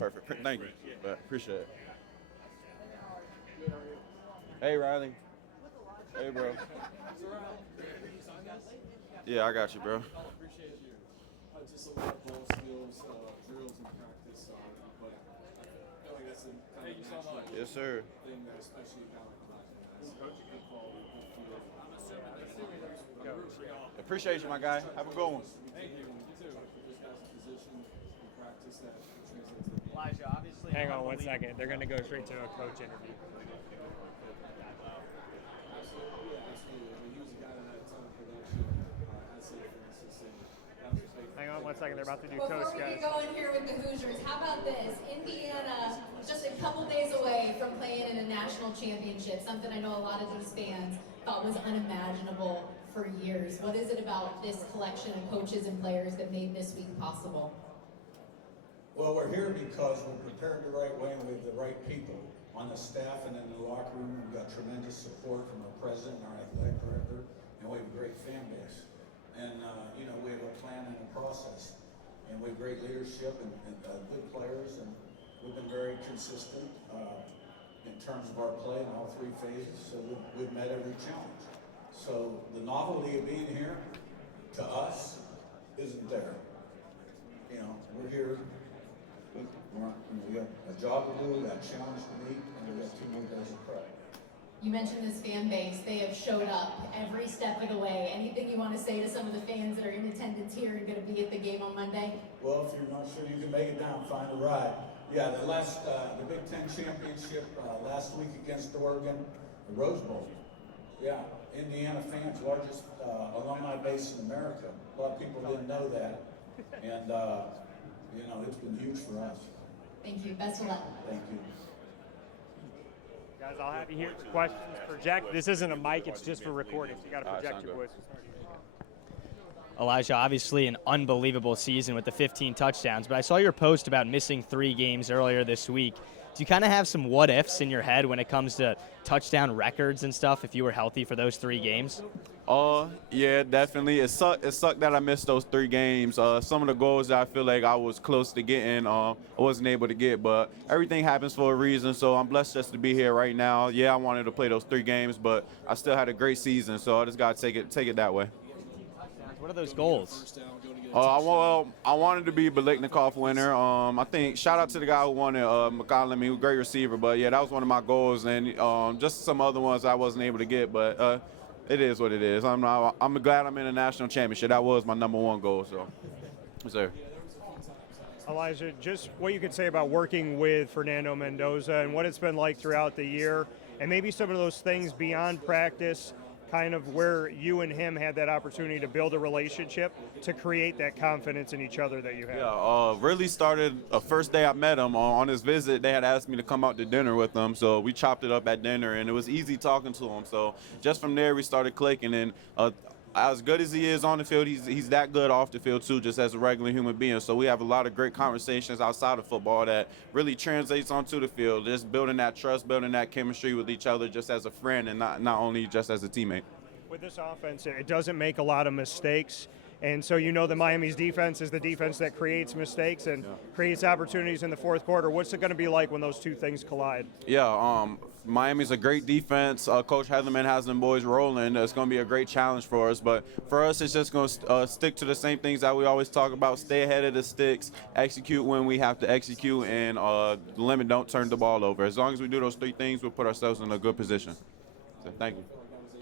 right, perfect. Thank you. Appreciate it. Hey, Riley. Hey, bro. Yeah, I got you, bro. Appreciate you. Just a lot of ball skills, drills, and practice. But I feel like that's a kind of natural Yes, sir. thing that, especially a guy like Elijah has. Good quality, good feel. Appreciate you, my guy. Have a good one. Thank you. You too. Just guys in position and practice that translates to the game. Elijah, obviously. Hang on 1 second. They're going to go straight to a coach interview. Absolutely. Yeah, absolutely. I mean, he was a guy that had a ton of production at St. Francis, and that was big. Hang on 1 second. They're about to do Before coach, we guys. get going here with the Hoosiers, how about this? Indiana, just a couple days away from playing in a national championship, something I know a lot of these fans thought was unimaginable for years. What is it about this collection of coaches and players that made this week possible? Well, we're here because we're prepared the right way and with the right people on the staff and in the locker room. We've got tremendous support from our president and our athletic director, and we have a great fan base. And, we have a plan and a process. And we have great leadership and good players, and we've been very consistent in terms of our play in all three phases, so we've met every challenge. So the novelty of being here, to us, isn't there. We're here. We got a job to do, we got a challenge to meet, and we got 2 more days of prep. You mentioned this fan base. They have showed up every step of the way. Anything you want to say to some of the fans that are in attendance here and going to be at the game on Monday? Well, if you're not sure you can make it down, find a ride. Yeah, the Big Ten championship last week against Oregon, the Rose Bowl. Yeah, Indiana fans, largest alumni base in America. A lot of people didn't know that, and it's been huge for us. Thank you. Best of luck. Thank you. Guys, I'll have you hear the questions. Project. This isn't a mic. It's just for recording. So you got to project your voice. Elijah, obviously an unbelievable season with the 15 touchdowns, but I saw your post about missing 3 games earlier this week. Do you kind of have some what-ifs in your head when it comes to touchdown records and stuff if you were healthy for those 3 games? Yeah, definitely. It sucked that I missed those 3 games. Some of the goals that I feel like I was close to getting, I wasn't able to get, but everything happens for a reason, so I'm blessed just to be here right now. Yeah, I wanted to play those 3 games, but I still had a great season, so I just got to take it that way. What are those goals? I wanted to be Biletnikoff winner. I think shout out to the guy who won it, McCollum. He was a great receiver, but yeah, that was one of my goals, and just some other ones I wasn't able to get, but it is what it is. I'm glad I'm in a national championship. That was my number 1 goal. So, yes, sir. Elijah, just what you could say about working with Fernando Mendoza and what it's been like throughout the year, and maybe some of those things beyond practice, kind of where you and him had that opportunity to build a relationship to create that confidence in each other that you have. Yeah, really started first day I met him on his visit. They had asked me to come out to dinner with them, so we chopped it up at dinner, and it was easy talking to him. So just from there, we started clicking, and as good as he is on the field, he's that good off the field too, just as a regular human being. So we have a lot of great conversations outside of football that really translates onto the field, just building that trust, building that chemistry with each other just as a friend and not only just as a teammate. With this offense, it doesn't make a lot of mistakes. And so the Miami's defense is the defense that creates mistakes and creates opportunities in the fourth quarter. What's it going to be like when those two things collide? Yeah, Miami's a great defense. Coach Heatherman has them boys rolling. It's going to be a great challenge for us. But for us, it's just going to stick to the same things that we always talk about. Stay ahead of the sticks, execute when we have to execute, and limit, don't turn the ball over. As long as we do those 3 things, we'll put ourselves in a good position. So thank you.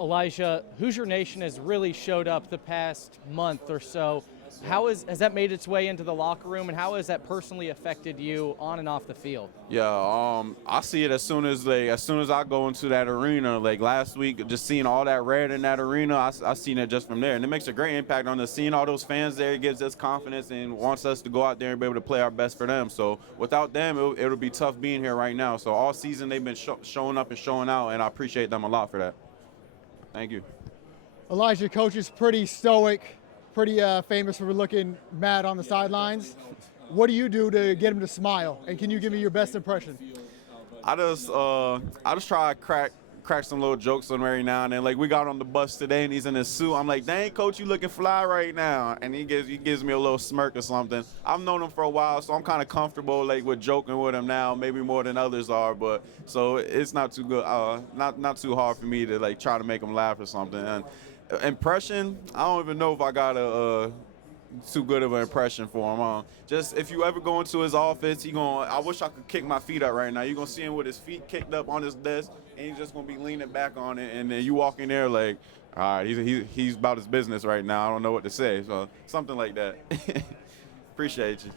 Elijah, Hoosier Nation has really showed up the past month or so. Has that made its way into the locker room, and how has that personally affected you on and off the field? Yeah, I see it as soon as I go into that arena. Like last week, just seeing all that red in that arena, I seen it just from there, and it makes a great impact on us. Seeing all those fans there, it gives us confidence and wants us to go out there and be able to play our best for them. So without them, it'll be tough being here right now. So all season they've been showing up and showing out, and I appreciate them a lot for that. Thank you. Elijah, coach is pretty stoic, pretty famous for looking mad on the sidelines. What do you do to get him to smile? And can you give me your best impression? I just try to crack some little jokes on him every now and then. Like, we got on the bus today and he's in his suit. I'm like, dang, coach, you looking fly right now. And he gives me a little smirk or something. I've known him for a while, so I'm kind of comfortable like with joking with him now, maybe more than others are. But so it's not too good, not too hard for me to like try to make him laugh or something. And impression, I don't even know if I got a too good of an impression for him. Just if you ever go into his office, I wish I could kick my feet up right now. You're gonna see him with his feet kicked up on his desk, and he's just gonna be leaning back on it. And then you walk in there like, all right, he's about his business right now. I don't know what to say. So something like that. Appreciate you.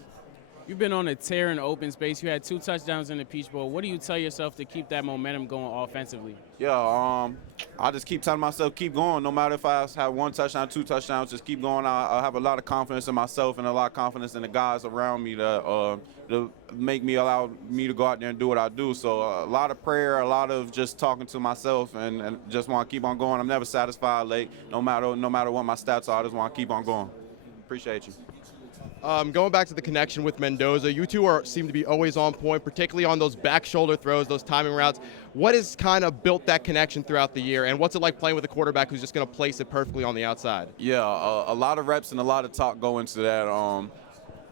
You've been on a tear in the open space. You had 2 touchdowns in the Peach Bowl. What do you tell yourself to keep that momentum going offensively? Yeah, I just keep telling myself, keep going. No matter if I have 1 touchdown, 2 touchdowns, just keep going. I have a lot of confidence in myself and a lot of confidence in the guys around me to allow me to go out there and do what I do. So a lot of prayer, a lot of just talking to myself, and just want to keep on going. I'm never satisfied late, no matter what my stats are. I just want to keep on going. Appreciate you. Going back to the connection with Mendoza, you two seem to be always on point, particularly on those back shoulder throws, those timing routes. What has kind of built that connection throughout the year, and what's it like playing with a quarterback who's just going to place it perfectly on the outside? Yeah, a lot of reps and a lot of talk go into that.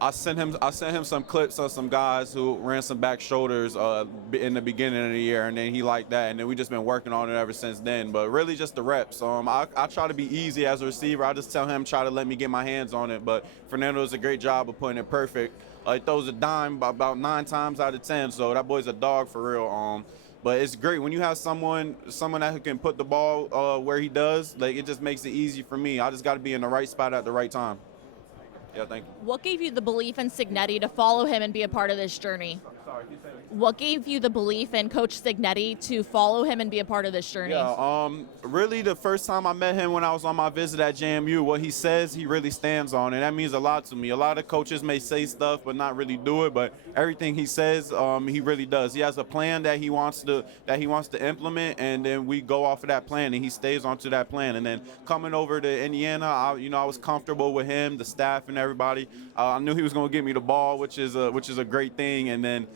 I sent him some clips of some guys who ran some back shoulders in the beginning of the year, and then he liked that, and then we just been working on it ever since then. But really just the reps. I try to be easy as a receiver. I just tell him, try to let me get my hands on it. But Fernando does a great job of putting it perfect. He throws a dime about 9 times out of 10, so that boy's a dog for real. But it's great when you have someone that can put the ball where he does. Like, it just makes it easy for me. I just got to be in the right spot at the right time. Yeah, thank you. What gave you the belief in Signetti to follow him and be a part of this journey? What gave you the belief in Coach Signetti to follow him and be a part of this journey? Yeah, really the first time I met him when I was on my visit at JMU, what he says, he really stands on, and that means a lot to me. A lot of coaches may say stuff but not really do it, but everything he says, he really does. He has a plan that he wants to implement, and then we go off of that plan, and he stays onto that plan. And then coming over to Indiana, I was comfortable with him, the staff, and everybody. I knew he was going to give me the ball, which is a great thing, and then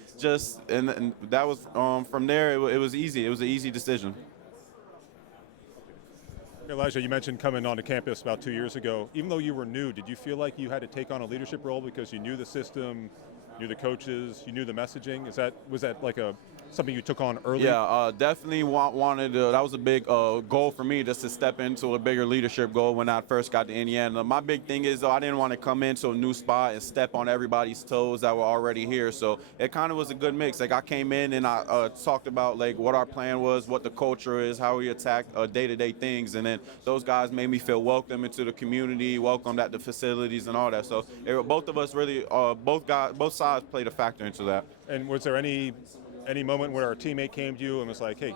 and that was from there. It was easy. It was an easy decision. Elijah, you mentioned coming onto campus about 2 years ago. Even though you were new, did you feel like you had to take on a leadership role because you knew the system, knew the coaches, you knew the messaging? Was that like something you took on early? Yeah, definitely wanted to. That was a big goal for me, just to step into a bigger leadership goal when I first got to Indiana. My big thing is, though, I didn't want to come into a new spot and step on everybody's toes that were already here. So it kind of was a good mix. Like, I came in and I talked about like what our plan was, what the culture is, how we attack day-to-day things, and then those guys made me feel welcome into the community, welcomed at the facilities and all that. So both of us really, both sides played a factor into that. And was there any moment where a teammate came to you and was like, hey,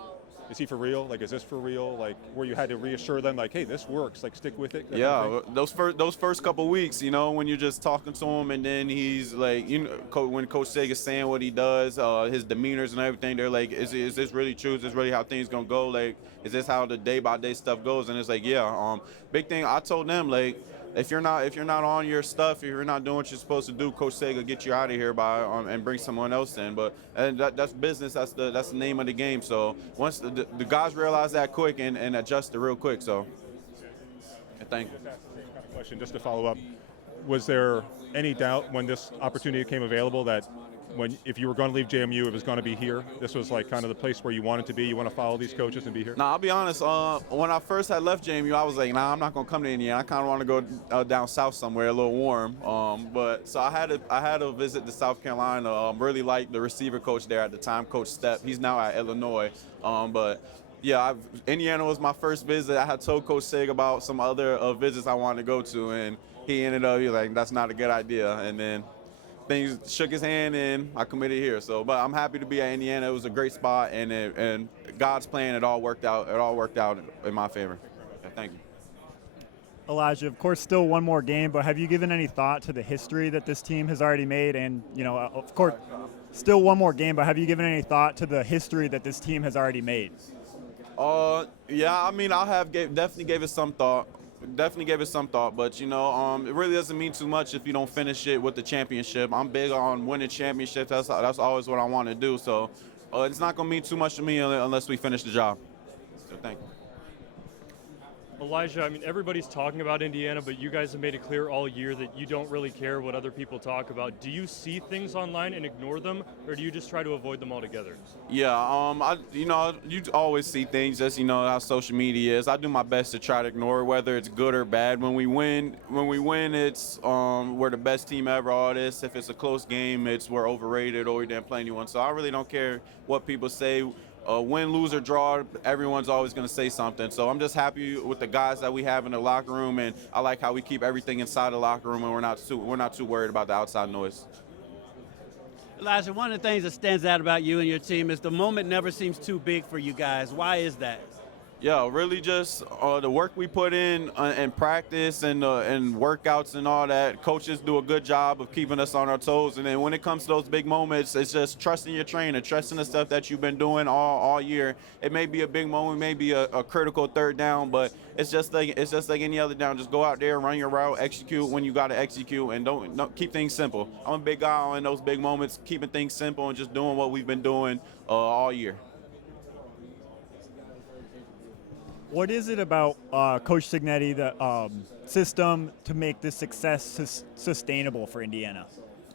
is he for real? Like, is this for real? Like, where you had to reassure them, like, hey, this works, like, stick with it? Yeah, those first couple weeks, when you're just talking to him, and then he's like, when Coach Sig is saying what he does, his demeanors and everything, they're like, is this really true? Is this really how things gonna go? Like, is this how the day-by-day stuff goes? And it's like, yeah. Big thing, I told them, like, if you're not on your stuff, if you're not doing what you're supposed to do, Coach Sega will get you out of here and bring someone else in. But that's business. That's the name of the game. So once the guys realize that quick and adjust it real quick. So thank you. Question just to follow up: was there any doubt when this opportunity came available that if you were going to leave JMU, it was going to be here? This was like kind of the place where you wanted to be. You want to follow these coaches and be here? Nah, I'll be honest. When I first had left JMU, I was like, nah, I'm not going to come to Indiana. I kind of want to go down south somewhere, a little warm. But so I had to visit the South Carolina. Really liked the receiver coach there at the time, Coach Stepp. He's now at Illinois. But yeah, Indiana was my first visit. I had told Coach Sig about some other visits I wanted to go to, and he ended up, he was like, that's not a good idea. And then things shook his hand and I committed here. So, but I'm happy to be at Indiana. It was a great spot, and God's plan, it all worked out. It all worked out in my favor. Yeah, thank you. Elijah, of course, still one more game, but have you given any thought to the history that this team has already made? And, of course, still one more game, but have you given any thought to the history that this team has already made? Yeah, I mean, definitely gave it some thought. But it really doesn't mean too much if you don't finish it with the championship. I'm big on winning championships. That's always what I want to do. So it's not gonna mean too much to me unless we finish the job. So thank you. Elijah, I mean, everybody's talking about Indiana, but you guys have made it clear all year that you don't really care what other people talk about. Do you see things online and ignore them, or do you just try to avoid them altogether? Yeah, you always see things, just how social media is. I do my best to try to ignore it, whether it's good or bad. When we win, it's we're the best team ever. All this. If it's a close game, it's we're overrated or we didn't play anyone. So I really don't care what people say. Win, lose, or draw, everyone's always going to say something. So I'm just happy with the guys that we have in the locker room, and I like how we keep everything inside the locker room, and we're not too worried about the outside noise. Elijah, one of the things that stands out about you and your team is the moment never seems too big for you guys. Why is that? Yeah, really just the work we put in practice and workouts and all that. Coaches do a good job of keeping us on our toes. And then when it comes to those big moments, it's just trusting your trainer, trusting the stuff that you've been doing all year. It may be a big moment, maybe a critical third down, but it's just like any other down. Just go out there, run your route, execute when you got to execute, and don't keep things simple. I'm a big guy on those big moments, keeping things simple and just doing what we've been doing all year. What is it about Coach Signetti, the system, to make this success sustainable for Indiana?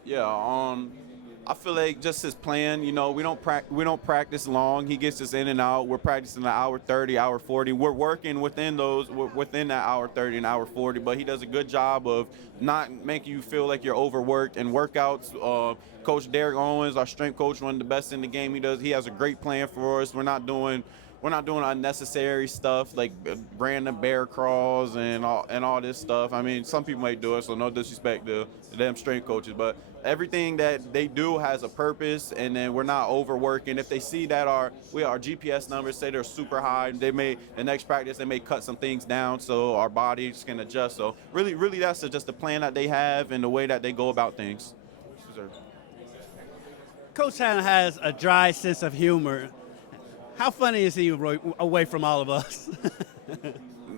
Yeah, I feel like just his plan. We don't practice long. He gets us in and out. We're practicing an hour 30, hour 40. We're working within that hour 30 and hour 40. But he does a good job of not making you feel like you're overworked. And workouts, Coach Derek Owens, our strength coach, one of the best in the game. He has a great plan for us. We're not doing unnecessary stuff like random bear crawls and all this stuff. I mean, some people might do it, so no disrespect to them strength coaches, but everything that they do has a purpose, and then we're not overworking. If they see that our GPS numbers say they're super high, the next practice they may cut some things down so our bodies can adjust. So really that's just the plan that they have and the way that they go about things. Coach Hanna has a dry sense of humor. How funny is he away from all of us?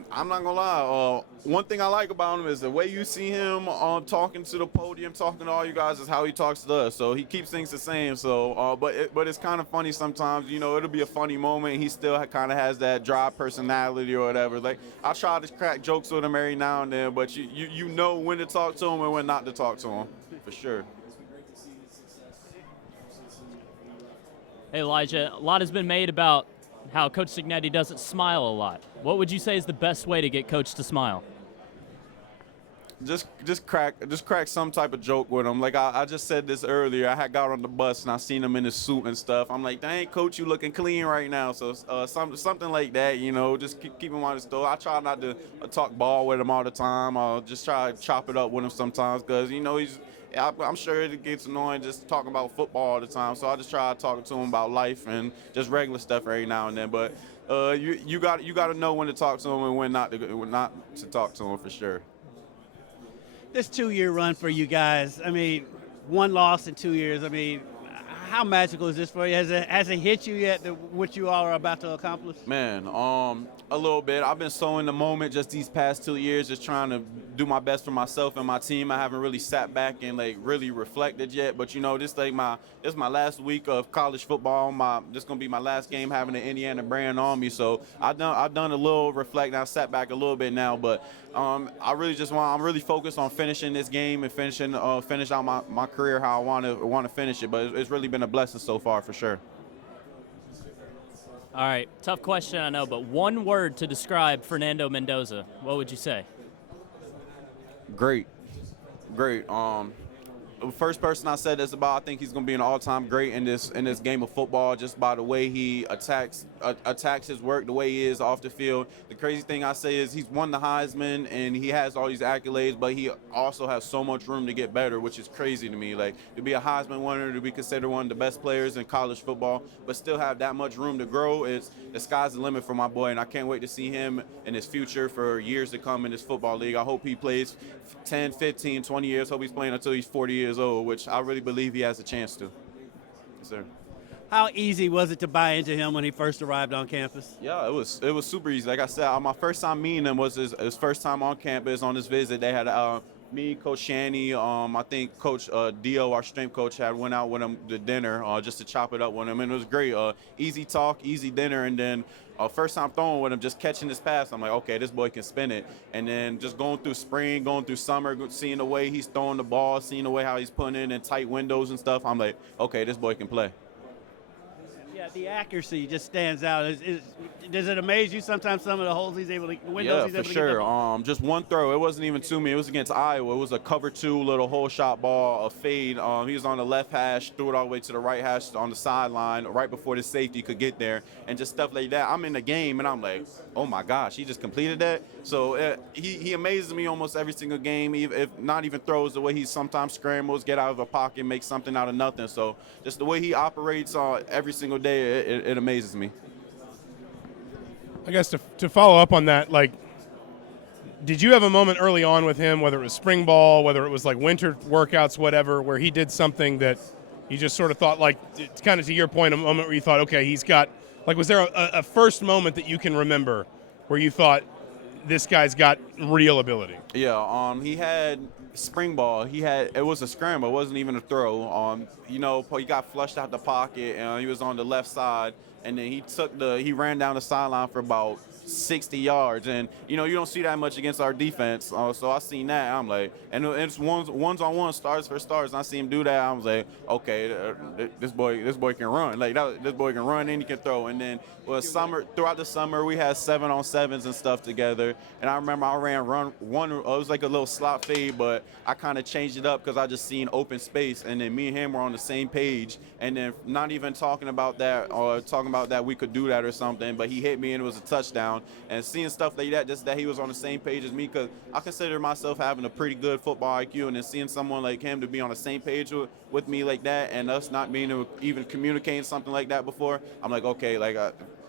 I'm not gonna lie. One thing I like about him is the way you see him talking to the podium, talking to all you guys, is how he talks to us. So he keeps things the same. So, but it's kind of funny sometimes. It'll be a funny moment. He still kind of has that dry personality or whatever. Like I try to crack jokes with him every now and then, but you know when to talk to him and when not to talk to him, for sure. Hey, Elijah, a lot has been made about how Coach Signetti doesn't smile a lot. What would you say is the best way to get Coach to smile? Just crack some type of joke with him. Like I just said this earlier. I had got on the bus and I seen him in his suit and stuff. I'm like, dang, Coach, you looking clean right now. So something like that, just keep him on his toe. I try not to talk ball with him all the time. I'll just try to chop it up with him sometimes because I'm sure it gets annoying just talking about football all the time. So I just try talking to him about life and just regular stuff every now and then. But you got to know when to talk to him and when not to talk to him, for sure. This 2-year run for you guys, I mean, 1 loss in 2 years. I mean, how magical is this for you? Has it hit you yet, what you all are about to accomplish? Man, a little bit. I've been so in the moment just these past 2 years, just trying to do my best for myself and my team. I haven't really sat back and really reflected yet. But this is my last week of college football. This gonna be my last game having the Indiana brand on me. So I've done a little reflecting. I sat back a little bit now, but I'm really focused on finishing this game and finish out my career how I want to finish it. But it's really been a blessing so far, for sure. All right, tough question, I know, but one word to describe Fernando Mendoza, what would you say? Great. The first person I said this about, I think he's going to be an all-time great in this game of football, just by the way he attacks his work, the way he is off the field. The crazy thing I say is he's won the Heisman and he has all these accolades, but he also has so much room to get better, which is crazy to me. Like, to be a Heisman winner, to be considered one of the best players in college football, but still have that much room to grow, the sky's the limit for my boy, and I can't wait to see him in his future for years to come in this football league. I hope he plays 10, 15, 20 years. Hope he's playing until he's 40 years old, which I really believe he has a chance to. Yes, sir. How easy was it to buy into him when he first arrived on campus? Yeah, it was super easy. Like I said, my first time meeting him was his first time on campus on this visit. They had me, Coach Shanny, I think Coach Dio, our strength coach, had went out with him to dinner just to chop it up with him, and it was great. Easy talk, easy dinner, and then first time throwing with him, just catching this pass, I'm like, okay, this boy can spin it. And then just going through spring, going through summer, seeing the way he's throwing the ball, seeing the way how he's putting it in tight windows and stuff, I'm like, okay, this boy can play. Yeah, the accuracy just stands out. Does it amaze you sometimes some of the holes he's able to, windows he's able to get? Yeah, for sure. Just one throw. It wasn't even to me. It was against Iowa. It was a cover 2 little hole shot ball, a fade. He was on the left hash, threw it all the way to the right hash on the sideline right before the safety could get there, and just stuff like that. I'm in the game, and I'm like, oh my gosh, he just completed that. So he amazes me almost every single game, if not even throws, the way he sometimes scrambles, get out of a pocket, make something out of nothing. So just the way he operates every single day, it amazes me. I guess to follow up on that, like, did you have a moment early on with him, whether it was spring ball, whether it was like winter workouts, whatever, where he did something that you just sort of thought, like, kind of to your point, a moment where you thought, okay, he's got, like, was there a first moment that you can remember where you thought, this guy's got real ability? Yeah, he had spring ball. It was a scramble. It wasn't even a throw. He got flushed out the pocket, and he was on the left side, and then he ran down the sideline for about 60 yards, and you don't see that much against our defense. So I seen that, I'm like, and it's ones on one, stars for stars. And I see him do that. I was like, okay, this boy can run. Like this boy can run and he can throw. And then throughout the summer, we had 7-on-7s and stuff together. And I remember I ran one. It was like a little slot fade, but I kind of changed it up because I just seen open space. And then me and him were on the same page. And then not even talking about that or talking about that we could do that or something, but he hit me and it was a touchdown. And seeing stuff like that, just that he was on the same page as me, because I consider myself having a pretty good football IQ, and then seeing someone like him to be on the same page with me like that, and us not being able to even communicating something like that before, I'm like, okay, like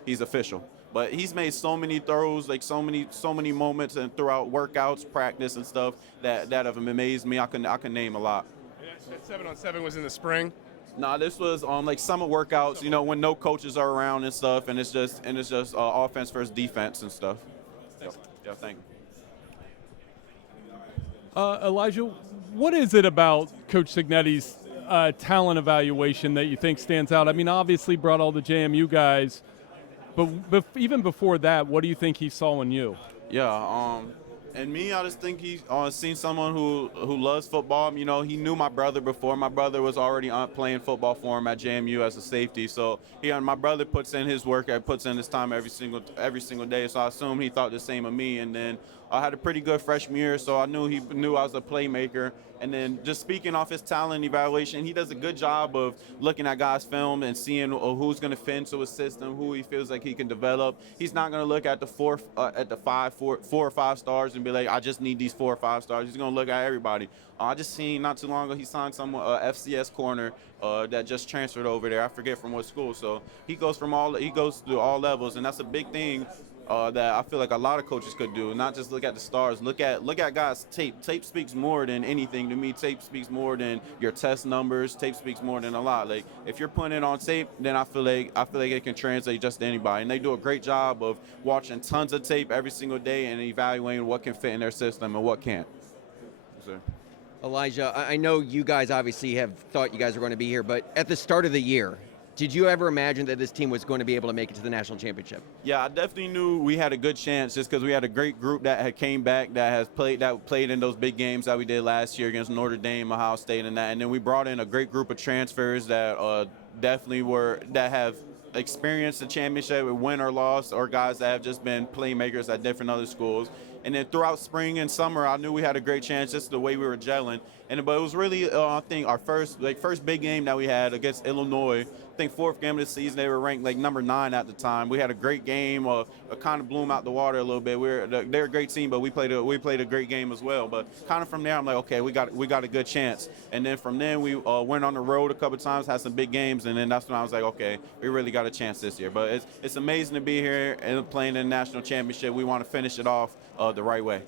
he's official. But he's made so many throws, like so many moments, and throughout workouts, practice, and stuff that have amazed me. I can name a lot. That 7-on-7 was in the spring. Nah, this was like summer workouts, when no coaches are around and stuff, and it's just offense versus defense and stuff. Yeah, thank you. Elijah, what is it about Coach Signetti's talent evaluation that you think stands out? I mean, obviously brought all the JMU guys, but even before that, what do you think he saw in you? Yeah, and me, I just think he's seen someone who loves football. He knew my brother before. My brother was already playing football for him at JMU as a safety. So my brother puts in his work, puts in his time every single day. So I assume he thought the same of me. And then I had a pretty good freshman year, so I knew he knew I was a playmaker. And then just speaking off his talent evaluation, he does a good job of looking at guys' film and seeing who's going to fit into his system, who he feels like he can develop. He's not going to look at the four or five stars and be like, I just need these 4 or 5 stars. He's going to look at everybody. I just seen not too long ago he signed some FCS corner that just transferred over there. I forget from what school. So he goes through all levels, and that's a big thing. That I feel like a lot of coaches could do, not just look at the stars. Look at guys' tape. Tape speaks more than anything to me. Tape speaks more than your test numbers. Tape speaks more than a lot. Like if you're putting it on tape, then I feel like it can translate just to anybody. And they do a great job of watching tons of tape every single day and evaluating what can fit in their system and what can't. So. Elijah, I know you guys obviously have thought you guys were going to be here, but at the start of the year, did you ever imagine that this team was going to be able to make it to the national championship? Yeah, I definitely knew we had a good chance just because we had a great group that had came back that played in those big games that we did last year against Notre Dame, Ohio State, and that. And then we brought in a great group of transfers that that have experienced the championship, win or loss, or guys that have just been playmakers at different other schools. And then throughout spring and summer, I knew we had a great chance just the way we were gelling. But it was really, I think, our first big game that we had against Illinois. I think 4th game of the season, they were ranked like number 9 at the time. We had a great game. Kind of blew them out the water a little bit. They're a great team, but we played a great game as well. But kind of from there, I'm like, okay, we got a good chance. And then from then, we went on the road a couple of times, had some big games, and then that's when I was like, okay, we really got a chance this year. But it's amazing to be here and playing in the national championship. We want to finish it off the right way.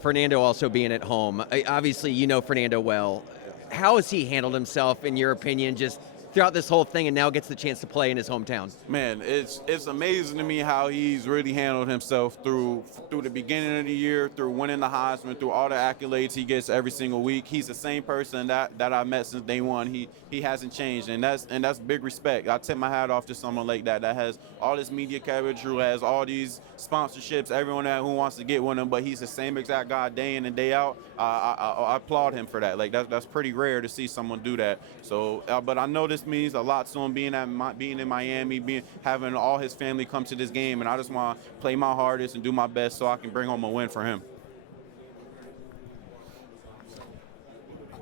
Fernando also being at home, obviously you know Fernando well. How has he handled himself, in your opinion, just throughout this whole thing and now gets the chance to play in his hometown? Man, it's amazing to me how he's really handled himself through the beginning of the year, through winning the Heisman, through all the accolades he gets every single week. He's the same person that I met since day one. He hasn't changed, and that's big respect. I tip my hat off to someone like that has all this media coverage, who has all these sponsorships, everyone who wants to get with him, but he's the same exact guy day in and day out. I applaud him for that. Like that's pretty rare to see someone do that. So, but I know this means a lot to him being in Miami, having all his family come to this game, and I just want to play my hardest and do my best so I can bring home a win for him.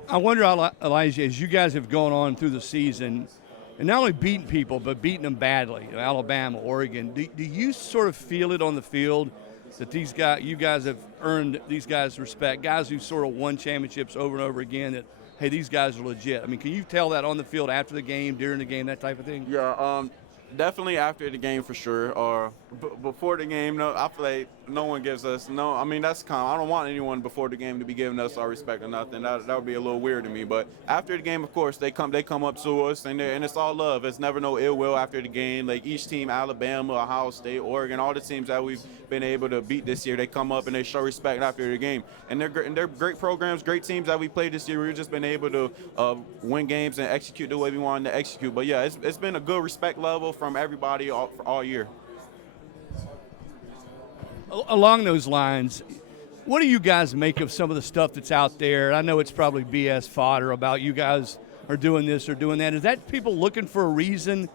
I wonder, Elijah, as you guys have gone on through the season, and not only beating people, but beating them badly, Alabama, Oregon, do you sort of feel it on the field that you guys have earned these guys' respect, guys who sort of won championships over and over again, that, hey, these guys are legit? I mean, can you tell that on the field, after the game, during the game, that type of thing? Yeah, definitely after the game for sure, or before the game. No, I feel like no one gives us I mean, that's kind of, I don't want anyone before the game to be giving us our respect or nothing. That would be a little weird to me. But after the game, of course, they come up to us, and it's all love. It's never no ill will after the game. Like each team, Alabama, Ohio State, Oregon, all the teams that we've been able to beat this year, they come up and they show respect after the game. And they're great programs, great teams that we played this year. We've just been able to win games and execute the way we wanted to execute. But yeah, it's been a good respect level from everybody all year. Along those lines, what do you guys make of some of the stuff that's out there? I know it's probably BS fodder about you guys are doing this or doing that. Is that people looking for a reason?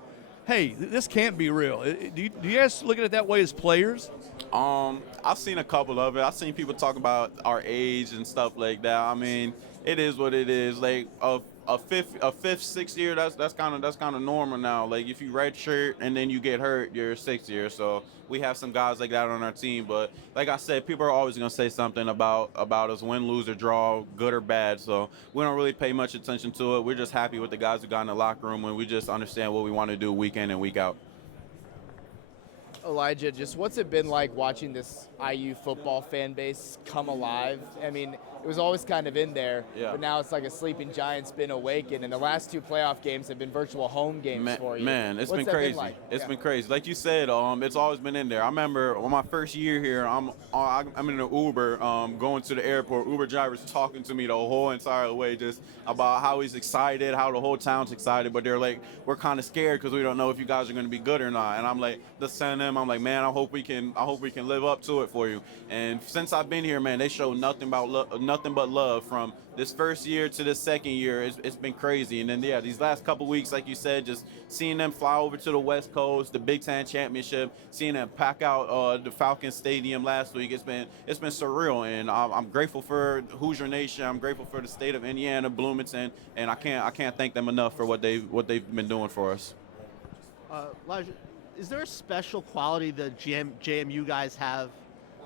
Hey, this can't be real. Do you guys look at it that way as players? I've seen a couple of it. I've seen people talk about our age and stuff like that. I mean, it is what it is. Like a fifth, sixth year, that's kind of normal now. Like if you redshirt and then you get hurt, you're sixth year. So we have some guys like that on our team. But like I said, people are always gonna say something about us, win, lose, or draw, good or bad. So we don't really pay much attention to it. We're just happy with the guys who got in the locker room, and we just understand what we want to do week in and week out. Elijah, just what's it been like watching this IU football fan base come alive? I mean, it was always kind of in there, but now it's like a sleeping giant's been awakened, and the last two playoff games have been virtual home games for you. Man, it's What's been crazy. like? It's been crazy. Like you said, it's always been in there. I remember on my first year here, I'm in an Uber going to the airport. Uber driver's talking to me the whole entire way just about how he's excited, how the whole town's excited, but they're like, we're kind of scared because we don't know if you guys are going to be good or not. And I'm like, listening to them, I'm like, man, I hope we can live up to it for you. And since I've been here, man, they show nothing but love from this first year to this second year. It's been crazy. And then these last couple weeks, like you said, just seeing them fly over to the West Coast, the Big Ten championship, seeing them pack out the Falcons Stadium last week, it's been surreal. And I'm grateful for Hoosier Nation. I'm grateful for the state of Indiana, Bloomington, and I can't thank them enough for what they've been doing for us. Elijah, is there a special quality the JMU guys have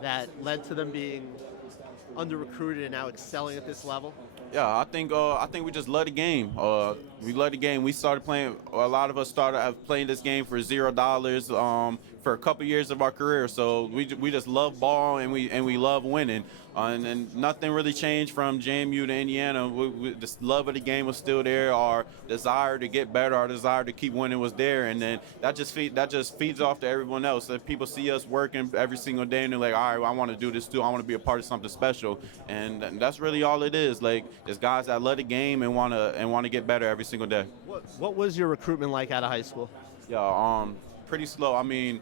that led to them being under-recruited and now excelling at this level? Yeah, I think we just love the game. We love the game. We started playing. A lot of us started playing this game for $0 for a couple years of our career. So we just love ball and we love winning. And nothing really changed from JMU to Indiana. The love of the game was still there. Our desire to get better, our desire to keep winning was there. And then that just feeds off to everyone else. If people see us working every single day and they're like, all right, I want to do this too. I want to be a part of something special. And that's really all it is. Like, it's guys that love the game and want to get better every single day. What was your recruitment like out of high school? Yeah, pretty slow. I mean,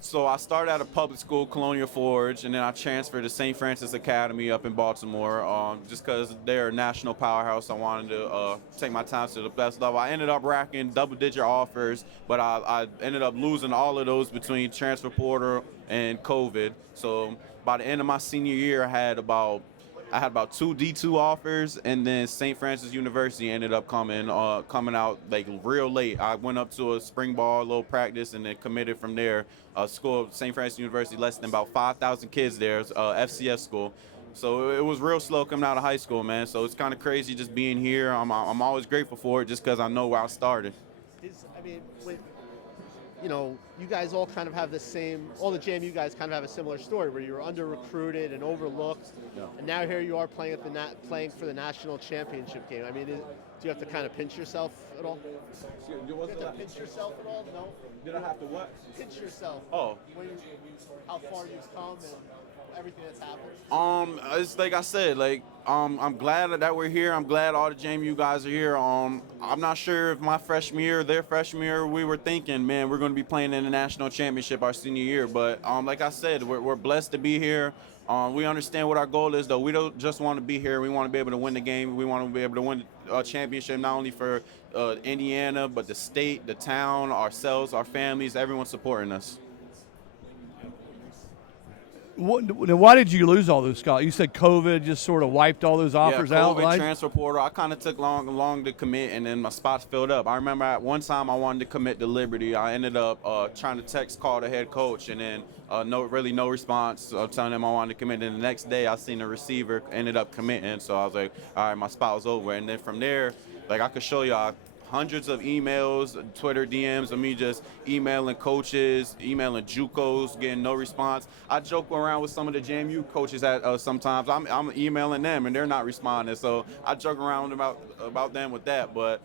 so I started at a public school, Colonial Forge, and then I transferred to St. Francis Academy up in Baltimore. Just because they're a national powerhouse, I wanted to take my time to the best level. I ended up racking double-digit offers, but I ended up losing all of those between transfer portal and COVID. So by the end of my senior year, I had about 2 D2 offers, and then St. Francis University ended up coming out like real late. I went up to a spring ball, a little practice, and then committed from there. School, St. Francis University, less than about 5,000 kids there, FCS school. So it was real slow coming out of high school, man. So it's kind of crazy just being here. I'm always grateful for it just because I know where I started. You guys all kind of have the same, all the JMU guys kind of have a similar story where you were under-recruited and overlooked, and now here you are playing for the national championship game. I mean, Do you have to kind of pinch yourself at all? Excuse me, Do you have to pinch yourself at all? No. Did I have to what? Pinch yourself. Oh. How far you've come and everything that's happened. It's like I said, like I'm glad that we're here. I'm glad all the JMU guys are here. I'm not sure if my freshman year, their freshman year, we were thinking, man, we're going to be playing in the national championship our senior year. But like I said, we're blessed to be here. We understand what our goal is, though. We don't just want to be here. We want to be able to win the game. We want to be able to win a championship, not only for Indiana, but the state, the town, ourselves, our families, everyone supporting us. Why did you lose all those scholars? You said COVID just sort of wiped all those offers out. COVID, transfer portal. I kind of took long to commit, and then my spots filled up. I remember at one time I wanted to commit to Liberty. I ended up trying to call the head coach, and then no response telling him I wanted to commit. And the next day I seen the receiver ended up committing, so I was like, all right, my spot was over. And then from there, like I could show y'all hundreds of emails, Twitter DMs of me just emailing coaches, emailing JUCOs, getting no response. I joke around with some of the JMU coaches at sometimes. I'm emailing them and they're not responding, so I joke around about them with that. But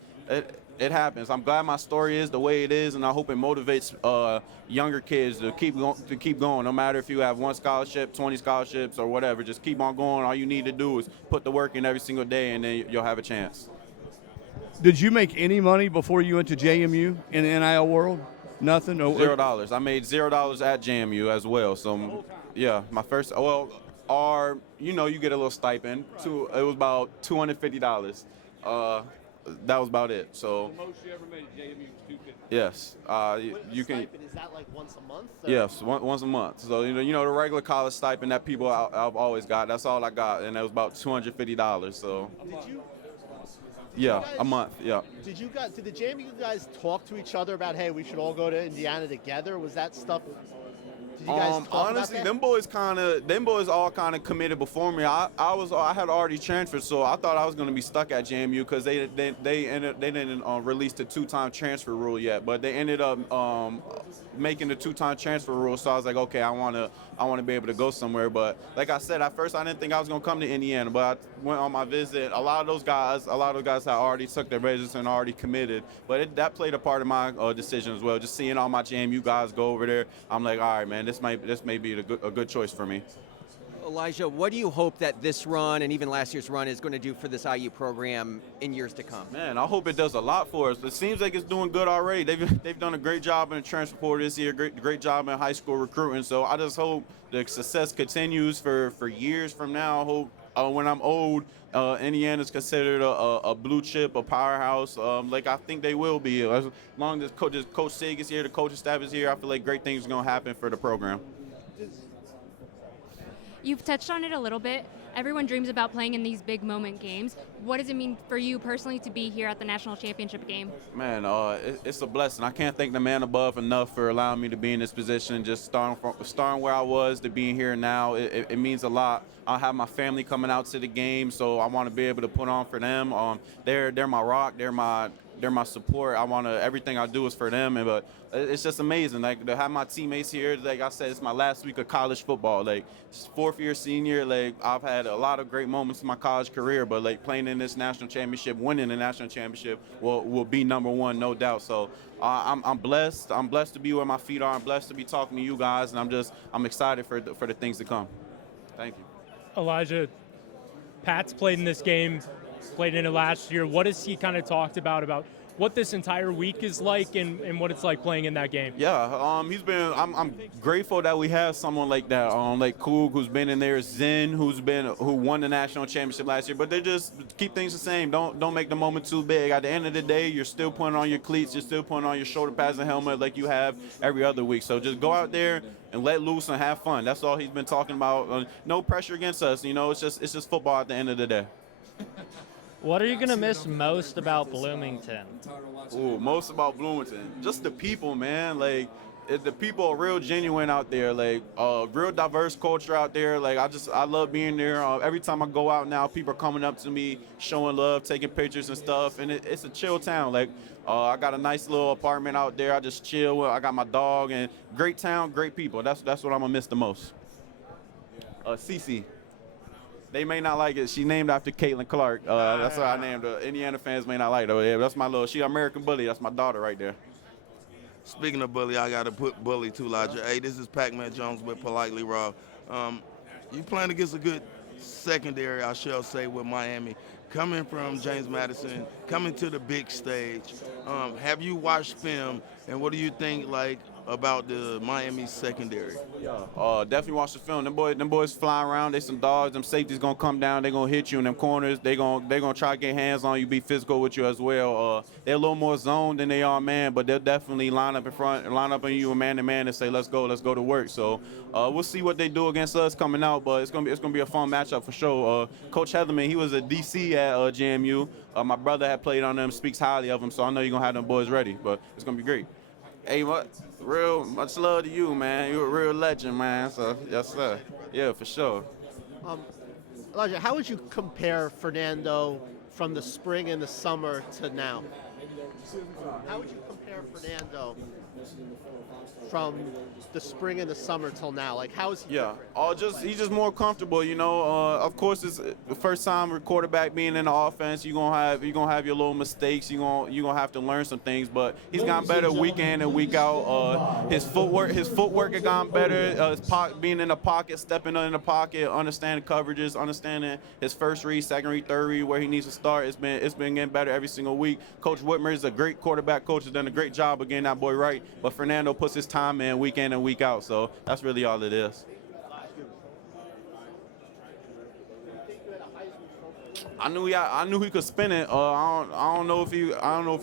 it happens. I'm glad my story is the way it is, and I hope it motivates younger kids to keep going. No matter if you have 1 scholarship, 20 scholarships, or whatever, just keep on going. All you need to do is put the work in every single day, and then you'll have a chance. Did you make any money before you went to JMU in the NIL world? Nothing? $0. I made $0 at JMU as well. So, yeah, my first, you get a little stipend. It was about $250. That was about it. So. The most you ever made at JMU was $250. Yes. You can. Stipend, is that like once a month? Or? Yes, once a month. So the regular college stipend that people I've always got. That's all I got, and it was about $250. So. Yeah, a month. Yeah. Did the JMU guys talk to each other about, hey, we should all go to Indiana together? Was that stuff? Did you guys talk honestly, about them boys all kind of committed before me. I had already transferred, so I thought I was going to be stuck at JMU because they didn't release the 2-time transfer rule yet, but they ended up making the 2-time transfer rule. So I was like, okay, I want to be able to go somewhere. But like I said, at first I didn't think I was going to come to Indiana, but I went on my visit. A lot of those guys had already took their register and already committed, but that played a part of my decision as well. Just seeing all my JMU guys go over there, I'm like, all right, man, this may be a good choice for me. Elijah, what do you hope that this run and even last year's run is going to do for this IU program in years to come? Man, I hope it does a lot for us. It seems like it's doing good already. They've done a great job in the transfer portal this year, great job in high school recruiting. So I just hope the success continues for years from now. I hope when I'm old, Indiana's considered a blue chip, a powerhouse, like I think they will be. As long as Coach Sig is here, the coaching staff is here, I feel like great things are going to happen for the program. You've touched on it a little bit. Everyone dreams about playing in these big moment games. What does it mean for you personally to be here at the national championship game? Man, it's a blessing. I can't thank the man above enough for allowing me to be in this position. Just starting where I was to being here now, it means a lot. I have my family coming out to the game, so I want to be able to put on for them. They're my rock. They're my support. Everything I do is for them, but it's just amazing. Like to have my teammates here. Like I said, it's my last week of college football. Like 4th year senior. Like I've had a lot of great moments in my college career, but like playing in this national championship, winning the national championship will be number one, no doubt. So I'm blessed. I'm blessed to be where my feet are. I'm blessed to be talking to you guys, and I'm excited for the things to come. Thank you. Elijah, Pat's played in this game, played in it last year. What has he kind of talked about what this entire week is like and what it's like playing in that game? Yeah, I'm grateful that we have someone like that, like Coog, who's been in there, Zen, who won the national championship last year. But they just keep things the same. Don't make the moment too big. At the end of the day, you're still putting on your cleats, you're still putting on your shoulder pads and helmet like you have every other week. So just go out there and let loose and have fun. That's all he's been talking about. No pressure against us. It's just football at the end of the day. What are you going to miss most about Bloomington? Ooh, most about Bloomington? Just the people, man. Like, the people are real genuine out there. Like, real diverse culture out there. Like, I love being there. Every time I go out now, people are coming up to me, showing love, taking pictures and stuff. And it's a chill town. Like, I got a nice little apartment out there. I just chill. I got my dog. And great town, great people. That's what I'm going to miss the most. CC. They may not like it. She named after Caitlin Clark. That's what I named her. Indiana fans may not like her. Yeah, that's my little. She American Bully. That's my daughter right there. Speaking of bully, I got to put bully too, Elijah. Hey, this is Pac-Man Jones with Politely Raw. You playing against a good secondary, I shall say, with Miami. Coming from James Madison, coming to the big stage. Have you watched film, and what do you think about the Miami secondary? Definitely watch the film. Them boys fly around. They some dogs. Them safeties gonna come down. They gonna hit you in them corners. They gonna try to get hands on you, be physical with you as well. They're a little more zoned than they are man, but they'll definitely line up in front and line up on you man to man and say, let's go to work. So we'll see what they do against us coming out, but it's gonna be a fun matchup for sure. Coach Heatherman, he was a DC at JMU. My brother had played on them, speaks highly of him, so I know you're gonna have them boys ready. But it's gonna be great. Hey, much love to you, man. You're a real legend, man. So, yes, sir. Yeah, for sure. Elijah, how would you compare Fernando from the spring and the summer to now? How would you compare Fernando from the spring and the summer till now? Like, how is he different? He's just more comfortable, you know. Of course, it's the first time a quarterback being in the offense. You're gonna have your little mistakes. You're gonna have to learn some things. But he's gotten better week in and week out. His footwork has gotten better. Being in the pocket, stepping in the pocket, understanding coverages, understanding his first read, second read, third read, where he needs to start. It's been getting better every single week. Coach Whitmer is a great quarterback coach. Has done a great job of getting that boy right. But Fernando puts his time in week and week out, so that's really all it is. I knew he could spin it. I don't know if he was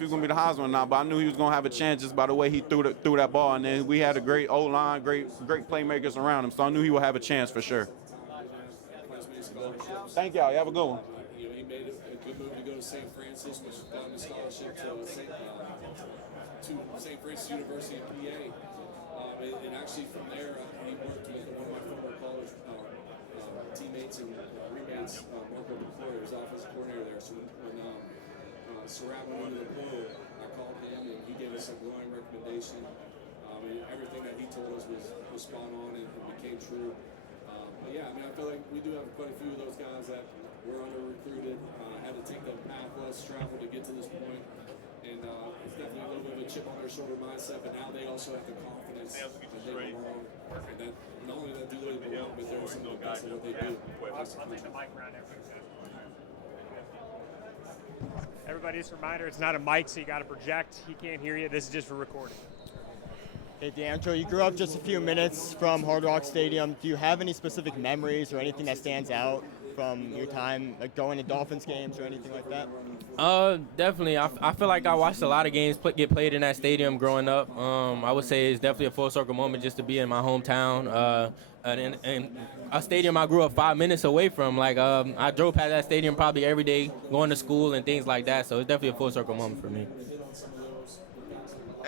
gonna be the Heisman or not, but I knew he was gonna have a chance just by the way he threw that ball. And then we had a great O-line, great playmakers around him, so I knew he would have a chance for sure. Thank y'all. You have a good one. He made a good move to go to St. Francis, which got him a scholarship to St. Francis University in PA. And actually from there, he worked with one of my former college teammates and roommates, Marco DeClaire, his offensive coordinator there. So when Sarratt went into the portal, I called him and he gave us a glowing recommendation. And everything that he told us was spot on and became true. But yeah, I feel like we do have quite a few of those guys that were under-recruited, had to take the path less traveled to get to this point. And it's definitely a little bit of a chip on their shoulder mindset, but now they also have the confidence that they belong. And that not only that do they belong, but they're some of the best at what they do. Everybody, just a reminder, it's not a mic, so you got to project. He can't hear you. This is just for recording. Hey, D'Angelo, you grew up just a few minutes from Hard Rock Stadium. Do you have any specific memories or anything that stands out from your time, like going to Dolphins games or anything like that? Definitely. I feel like I watched a lot of games get played in that stadium growing up. I would say it's definitely a full circle moment just to be in my hometown. And a stadium I grew up 5 minutes away from. I drove past that stadium probably every day going to school and things like that. So it's definitely a full circle moment for me.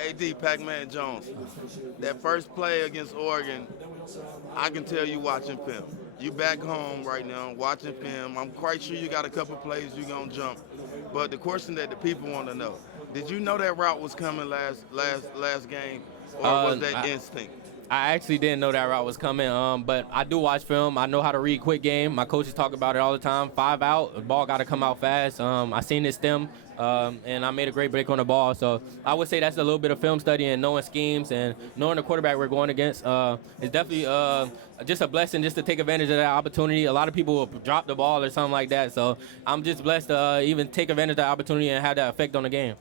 AD, Pac-Man Jones, that first play against Oregon, I can tell you watching film. You back home right now watching film. I'm quite sure you got a couple plays you're going to jump. But the question that the people want to know, did you know that route was coming last game, or was that instinct? I actually didn't know that route was coming, but I do watch film. I know how to read quick game. My coaches talk about it all the time. 5 out, the ball got to come out fast. I seen it stem, and I made a great break on the ball. So I would say that's a little bit of film study and knowing schemes and knowing the quarterback we're going against. It's definitely just a blessing just to take advantage of that opportunity. A lot of people will drop the ball or something like that. So I'm just blessed to even take advantage of that opportunity and have that effect on the game.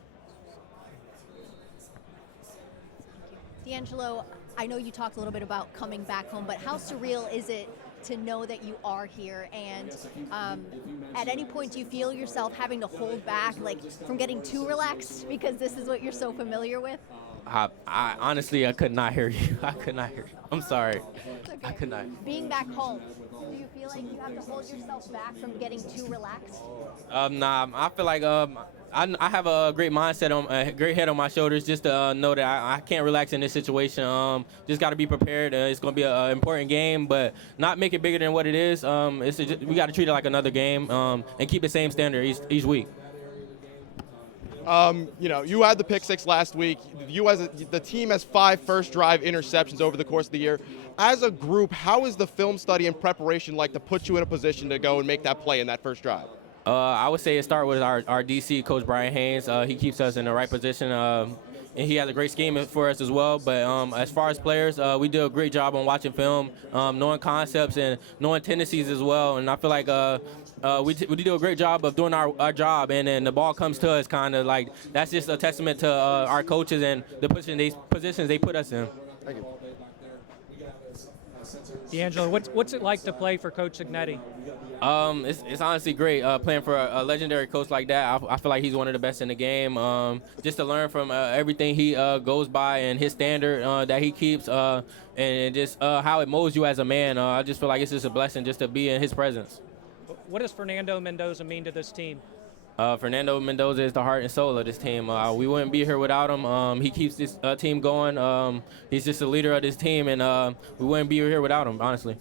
D'Angelo, I know you talked a little bit about coming back home, but how surreal is it to know that you are here? And at any point, do you feel yourself having to hold back, from getting too relaxed because this is what you're so familiar with? I honestly, I could not hear you. I could not hear you. I'm sorry. Okay. I could not. Being back home, do you feel like you have to hold yourself back from getting too relaxed? Nah, I feel like I have a great mindset, a great head on my shoulders, just to know that I can't relax in this situation. Just got to be prepared. It's going to be an important game, but not make it bigger than what it is. We got to treat it like another game and keep the same standard each week. You had the pick six last week. The team has 5 first drive interceptions over the course of the year. As a group, how is the film study and preparation like to put you in a position to go and make that play in that first drive? I would say it starts with our DC, Coach Brian Haynes. He keeps us in the right position, and he has a great scheme for us as well. But as far as players, we do a great job on watching film, knowing concepts and knowing tendencies as well. And I feel like we do a great job of doing our job, and then the ball comes to us kind of like that's just a testament to our coaches and the positions they put us in. Thank you. D'Angelo, what's it like to play for Coach Cignetti? It's honestly great playing for a legendary coach like that. I feel like he's one of the best in the game. Just to learn from everything he goes by and his standard that he keeps, and just how it molds you as a man. I just feel like it's just a blessing just to be in his presence. What does Fernando Mendoza mean to this team? Fernando Mendoza is the heart and soul of this team. We wouldn't be here without him. He keeps this team going. He's just a leader of this team, and we wouldn't be here without him, honestly.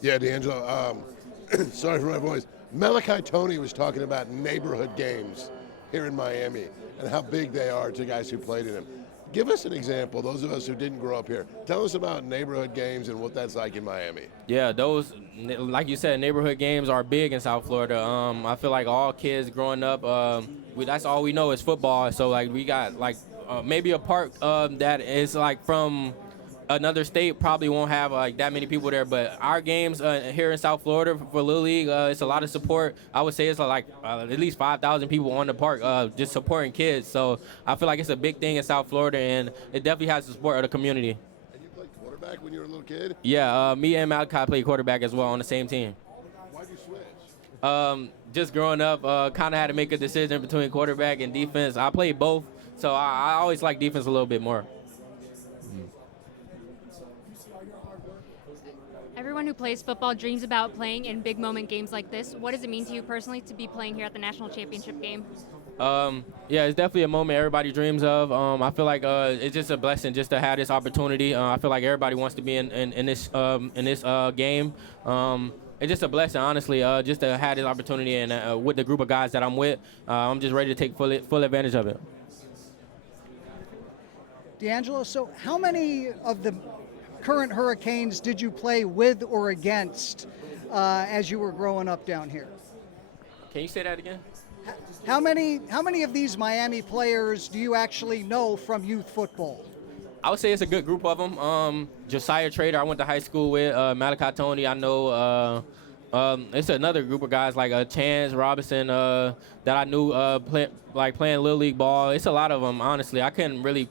Yeah, D'Angelo, sorry for my voice. Malachi Tony was talking about neighborhood games here in Miami and how big they are to guys who played in them. Give us an example, those of us who didn't grow up here. Tell us about neighborhood games and what that's like in Miami. Yeah, those, like you said, neighborhood games are big in South Florida. I feel like all kids growing up, that's all we know is football. So, like, we got, like, maybe a park that is, like, from another state probably won't have like that many people there, but our games here in South Florida for Little League, it's a lot of support. I would say it's like at least 5,000 people on the park just supporting kids. So I feel like it's a big thing in South Florida, and it definitely has the support of the community. And you played quarterback when you were a little kid? Yeah, me and Malachi played quarterback as well on the same team. Why'd you switch? Just growing up, kind of had to make a decision between quarterback and defense. I played both, so I always like defense a little bit more. Everyone who plays football dreams about playing in big moment games like this. What does it mean to you personally to be playing here at the national championship game? Yeah, it's definitely a moment everybody dreams of. I feel like it's just a blessing just to have this opportunity. I feel like everybody wants to be in this game. It's just a blessing, honestly, just to have this opportunity, and with the group of guys that I'm with, I'm just ready to take full advantage of it. D'Angelo, so how many of the current Hurricanes did you play with or against as you were growing up down here? Can you say that again? How many of these Miami players do you actually know from youth football? I would say it's a good group of them. Josiah Trader, I went to high school with. Malachi Tony, I know. It's another group of guys like Chance Robinson that I knew playing Little League ball. It's a lot of them, honestly. I couldn't really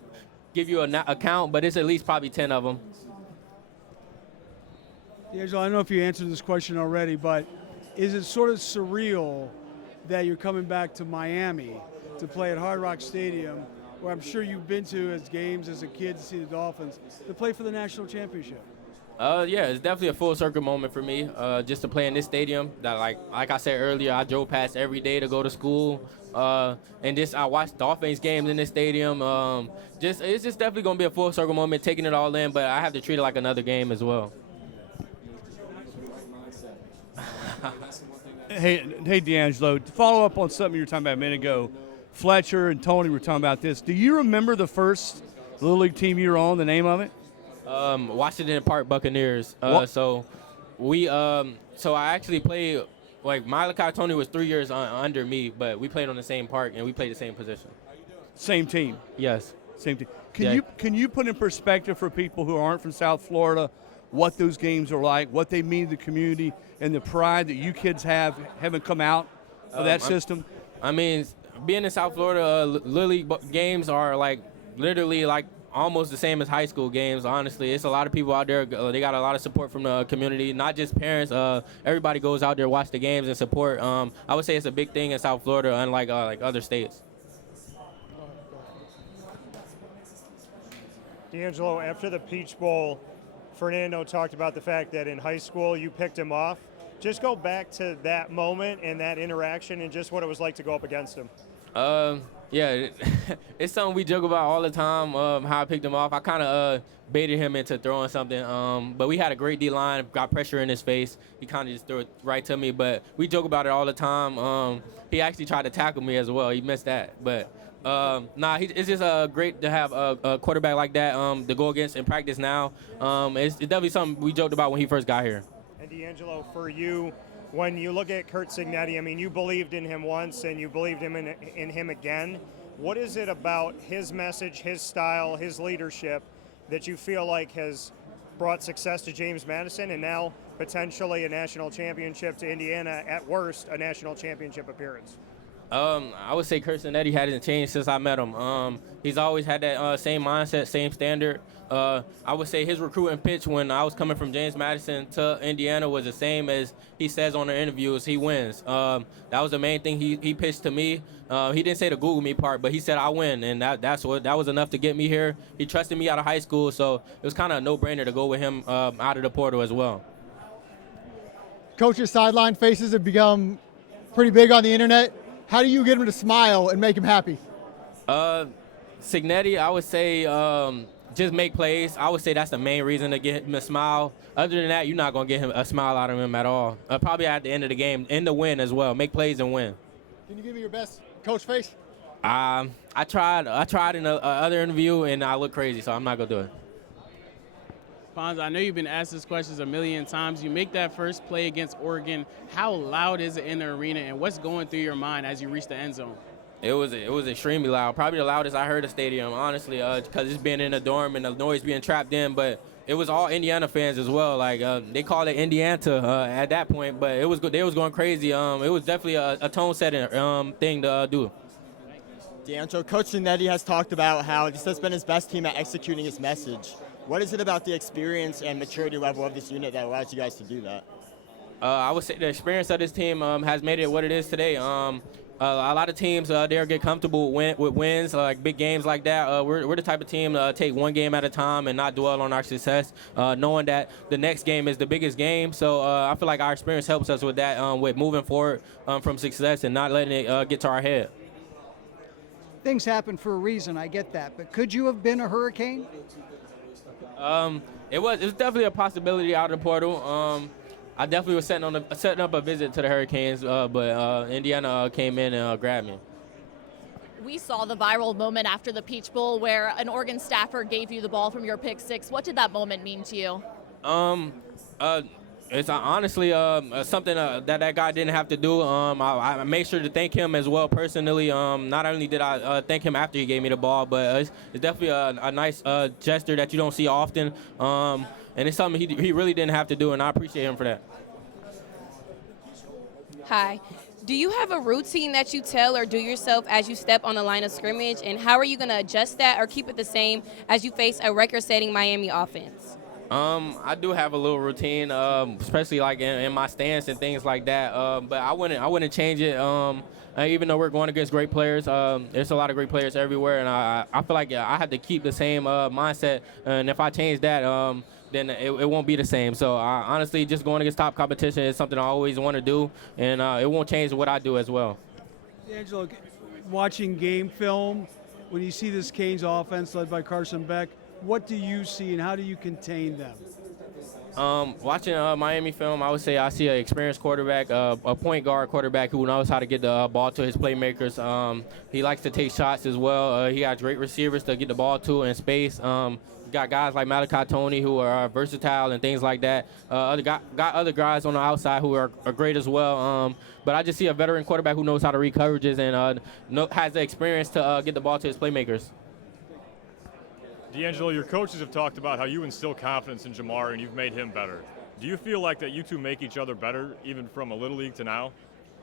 give you a count, but it's at least probably 10 of them. D'Angelo, I don't know if you answered this question already, but is it sort of surreal that you're coming back to Miami to play at Hard Rock Stadium, where I'm sure you've been to as games as a kid to see the Dolphins, to play for the national championship? Yeah, it's definitely a full circle moment for me, just to play in this stadium that, like I said earlier, I drove past every day to go to school, and I watched Dolphins games in this stadium. It's just definitely going to be a full circle moment, taking it all in, but I have to treat it like another game as well. Hey, D'Angelo, to follow up on something you were talking about a minute ago, Fletcher and Tony were talking about this. Do you remember the first Little League team you were on, the name of it? Washington Park Buccaneers. So I actually played, like, Malachi Tony was 3 years under me, but we played on the same park and we played the same position. Same team? Yes. Same team. Can you put in perspective for people who aren't from South Florida what those games are like, what they mean to the community, and the pride that you kids haven't come out of that system? I mean, being in South Florida, Little League games are like literally like almost the same as high school games, honestly. It's a lot of people out there. They got a lot of support from the community, not just parents. Everybody goes out there, watch the games, and support. I would say it's a big thing in South Florida, unlike like other states. D'Angelo, after the Peach Bowl, Fernando talked about the fact that in high school you picked him off. Just go back to that moment and that interaction and just what it was like to go up against him. Yeah, it's something we joke about all the time, how I picked him off. I kind of baited him into throwing something, but we had a great D-line, got pressure in his face. He kind of just threw it right to me, but we joke about it all the time. He actually tried to tackle me as well. He missed that, but it's just great to have a quarterback like that to go against in practice now. It's definitely something we joked about when he first got here. And D'Angelo, for you, when you look at Curt Cignetti, I mean, you believed in him once and you believed in him again. What is it about his message, his style, his leadership that you feel like has brought success to James Madison and now potentially a national championship to Indiana, at worst, a national championship appearance? I would say Curt Cignetti hasn't changed since I met him. He's always had that same mindset, same standard. I would say his recruiting pitch when I was coming from James Madison to Indiana was the same as he says on the interviews. He wins. That was the main thing he pitched to me. He didn't say the Google me part, but he said I win, and that was enough to get me here. He trusted me out of high school, so it was kind of a no-brainer to go with him out of the portal as well. Coach's sideline faces have become pretty big on the internet. How do you get him to smile and make him happy? Cignetti, I would say just make plays. I would say that's the main reason to get him to smile. Other than that, you're not going to get him a smile out of him at all. Probably at the end of the game, in the win as well. Make plays and win. Can you give me your best coach face? I tried in other interview, and I look crazy, so I'm not going to do it. Ponds, I know you've been asked this question a million times. You make that first play against Oregon. How loud is it in the arena, and what's going through your mind as you reach the end zone? It was extremely loud, probably the loudest I heard the stadium, honestly, because it's being in a dorm and the noise being trapped in. But it was all Indiana fans as well. Like they called it Indianta at that point, but they was going crazy. It was definitely a tone-setting thing to do. D'Angelo, Coach Cignetti has talked about how this has been his best team at executing his message. What is it about the experience and maturity level of this unit that allows you guys to do that? I would say the experience of this team has made it what it is today. A lot of teams there get comfortable with wins, like big games like that. We're the type of team to take one game at a time and not dwell on our success, knowing that the next game is the biggest game. So I feel like our experience helps us with that, with moving forward from success and not letting it get to our head. Things happen for a reason, I get that. But could you have been a Hurricane? It was definitely a possibility out of the portal. I definitely was setting up a visit to the Hurricanes, but Indiana came in and grabbed me. We saw the viral moment after the Peach Bowl where an Oregon staffer gave you the ball from your pick six. What did that moment mean to you? It's honestly something that guy didn't have to do. I made sure to thank him as well personally. Not only did I thank him after he gave me the ball, but it's definitely a nice gesture that you don't see often. And it's something he really didn't have to do, and I appreciate him for that. Hi. Do you have a routine that you tell or do yourself as you step on the line of scrimmage, and how are you going to adjust that or keep it the same as you face a record-setting Miami offense? I do have a little routine, especially like in my stance and things like that. But I wouldn't change it. Even though we're going against great players, there's a lot of great players everywhere, and I feel like I have to keep the same mindset. And if I change that, then it won't be the same. So honestly, just going against top competition is something I always want to do, and it won't change what I do as well. D'Angelo, watching game film, when you see this Canes offense led by Carson Beck, what do you see and how do you contain them? Watching Miami film, I would say I see an experienced quarterback, a point guard quarterback who knows how to get the ball to his playmakers. He likes to take shots as well. He has great receivers to get the ball to in space. Got guys like Malachi Tony who are versatile and things like that. Got other guys on the outside who are great as well. But I just see a veteran quarterback who knows how to read coverages and has the experience to get the ball to his playmakers. D'Angelo, your coaches have talked about how you instill confidence in Jamar and you've made him better. Do you feel like that you two make each other better, even from a Little League to now?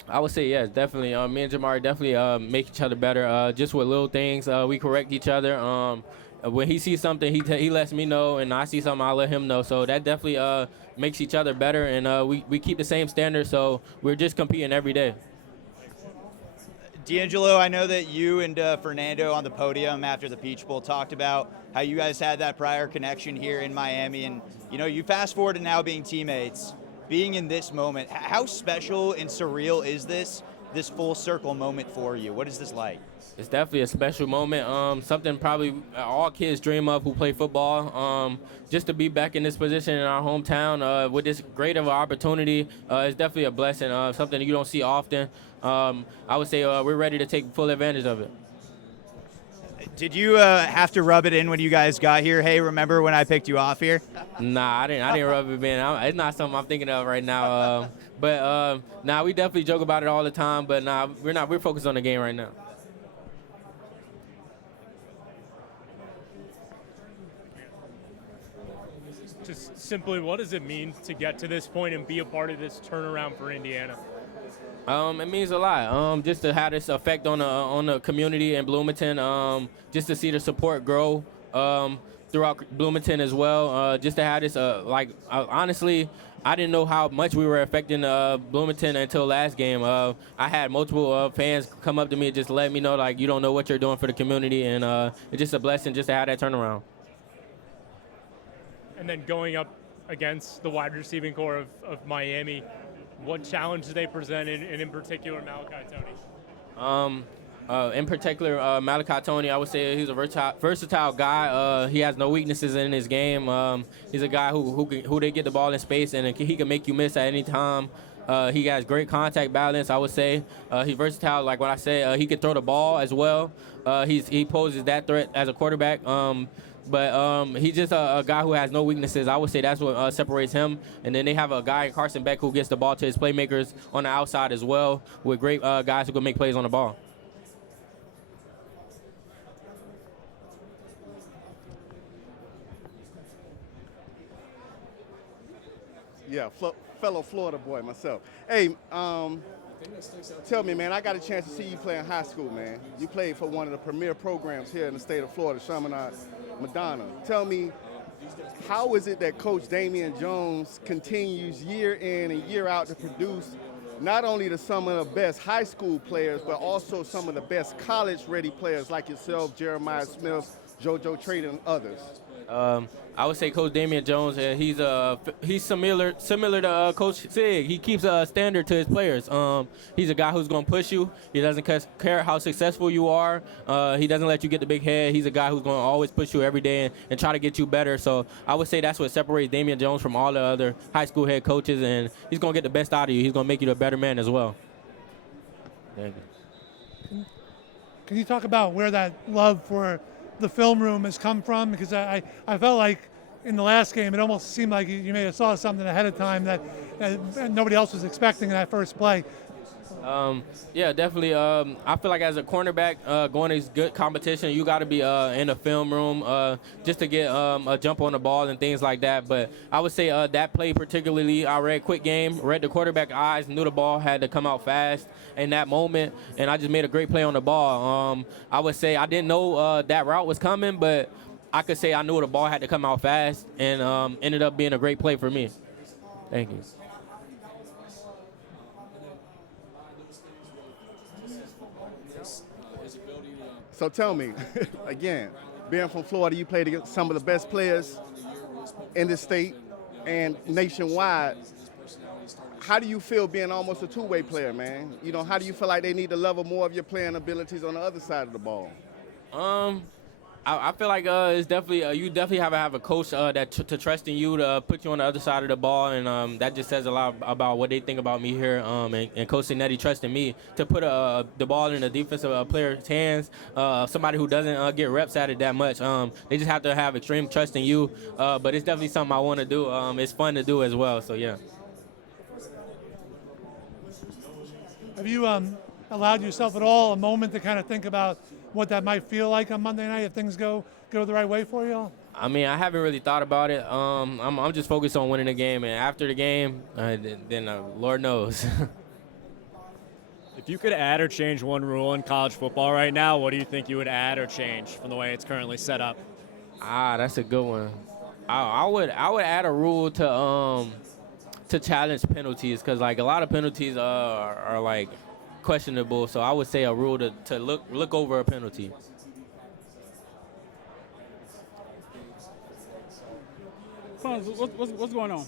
I would say yes, definitely. Me and Jamar definitely make each other better. Just with little things, we correct each other. When he sees something, he lets me know, and I see something, I let him know. So that definitely makes each other better, and we keep the same standard, so we're just competing every day. D'Angelo, I know that you and Fernando on the podium after the Peach Bowl talked about how you guys had that prior connection here in Miami, and you fast forward to now being teammates, being in this moment. How special and surreal is this? this full circle moment for you? What is this like? It's definitely a special moment. Something probably all kids dream of who play football. Just to be back in this position in our hometown with this great of an opportunity is definitely a blessing. Something you don't see often. I would say we're ready to take full advantage of it. Did you have to rub it in when you guys got here? Hey, remember when I picked you off here? Nah, I didn't rub it in. It's not something I'm thinking of right now. But we definitely joke about it all the time. But we're not. We're focused on the game right now. Just simply, what does it mean to get to this point and be a part of this turnaround for Indiana? It means a lot. Just to have this effect on the community in Bloomington. Just to see the support grow throughout Bloomington as well. Just to have this, honestly, I didn't know how much we were affecting Bloomington until last game. I had multiple fans come up to me and just let me know, like, you don't know what you're doing for the community, and it's just a blessing just to have that turnaround. And then going up against the wide receiving core of Miami, what challenge do they present, and in particular Malachi Tony? In particular, Malachi Tony, I would say he's a versatile guy. He has no weaknesses in his game. He's a guy who they get the ball in space, and he can make you miss at any time. He has great contact balance, I would say. He's versatile, like what I said. He can throw the ball as well. He poses that threat as a quarterback. But he's just a guy who has no weaknesses. I would say that's what separates him. And then they have a guy, Carson Beck, who gets the ball to his playmakers on the outside as well, with great guys who can make plays on the ball. Yeah, fellow Florida boy myself. Hey, tell me, man, I got a chance to see you play in high school, man. You played for one of the premier programs here in the state of Florida, Chaminade Madonna. Tell me, how is it that Coach Damian Jones continues year in and year out to produce not only some of the best high school players, but also some of the best college-ready players like yourself, Jeremiah Smith, JoJo Trader, and others? I would say Coach Damian Jones, he's similar to Coach Sig. He keeps a standard to his players. He's a guy who's going to push you. He doesn't care how successful you are. He doesn't let you get the big head. He's a guy who's going to always push you every day and try to get you better. So I would say that's what separates Damian Jones from all the other high school head coaches, and he's going to get the best out of you. He's going to make you a better man as well. Thank you. Can you talk about where that love for the film room has come from? Because I felt like in the last game it almost seemed like you may have saw something ahead of time that nobody else was expecting in that first play. Yeah, definitely. I feel like as a cornerback going to good competition, you got to be in the film room just to get a jump on the ball and things like that. But I would say that play particularly, I read quick game, read the quarterback eyes, knew the ball had to come out fast in that moment, and I just made a great play on the ball. I would say I didn't know that route was coming, but I could say I knew the ball had to come out fast, and ended up being a great play for me. Thank you. So tell me, again, being from Florida, you played against some of the best players in the state and nationwide. How do you feel being almost a two-way player, man? You know, how do you feel like they need to level more of your playing abilities on the other side of the ball? I feel like it's definitely you definitely have to have a coach that to trust in you to put you on the other side of the ball, and that just says a lot about what they think about me here. And Coach Signetti trusting me to put the ball in the defensive player's hands. Somebody who doesn't get reps at it that much. They just have to have extreme trust in you. But it's definitely something I want to do. It's fun to do as well. So yeah. Have you allowed yourself at all a moment to kind of think about what that might feel like on Monday night if things go the right way for you all? I mean, I haven't really thought about it. I'm just focused on winning the game, and after the game, then Lord knows. If you could add or change one rule in college football right now, what do you think you would add or change from the way it's currently set up? That's a good one. I would add a rule to challenge penalties, because like a lot of penalties are like questionable. So I would say a rule to look over a penalty. What's going on?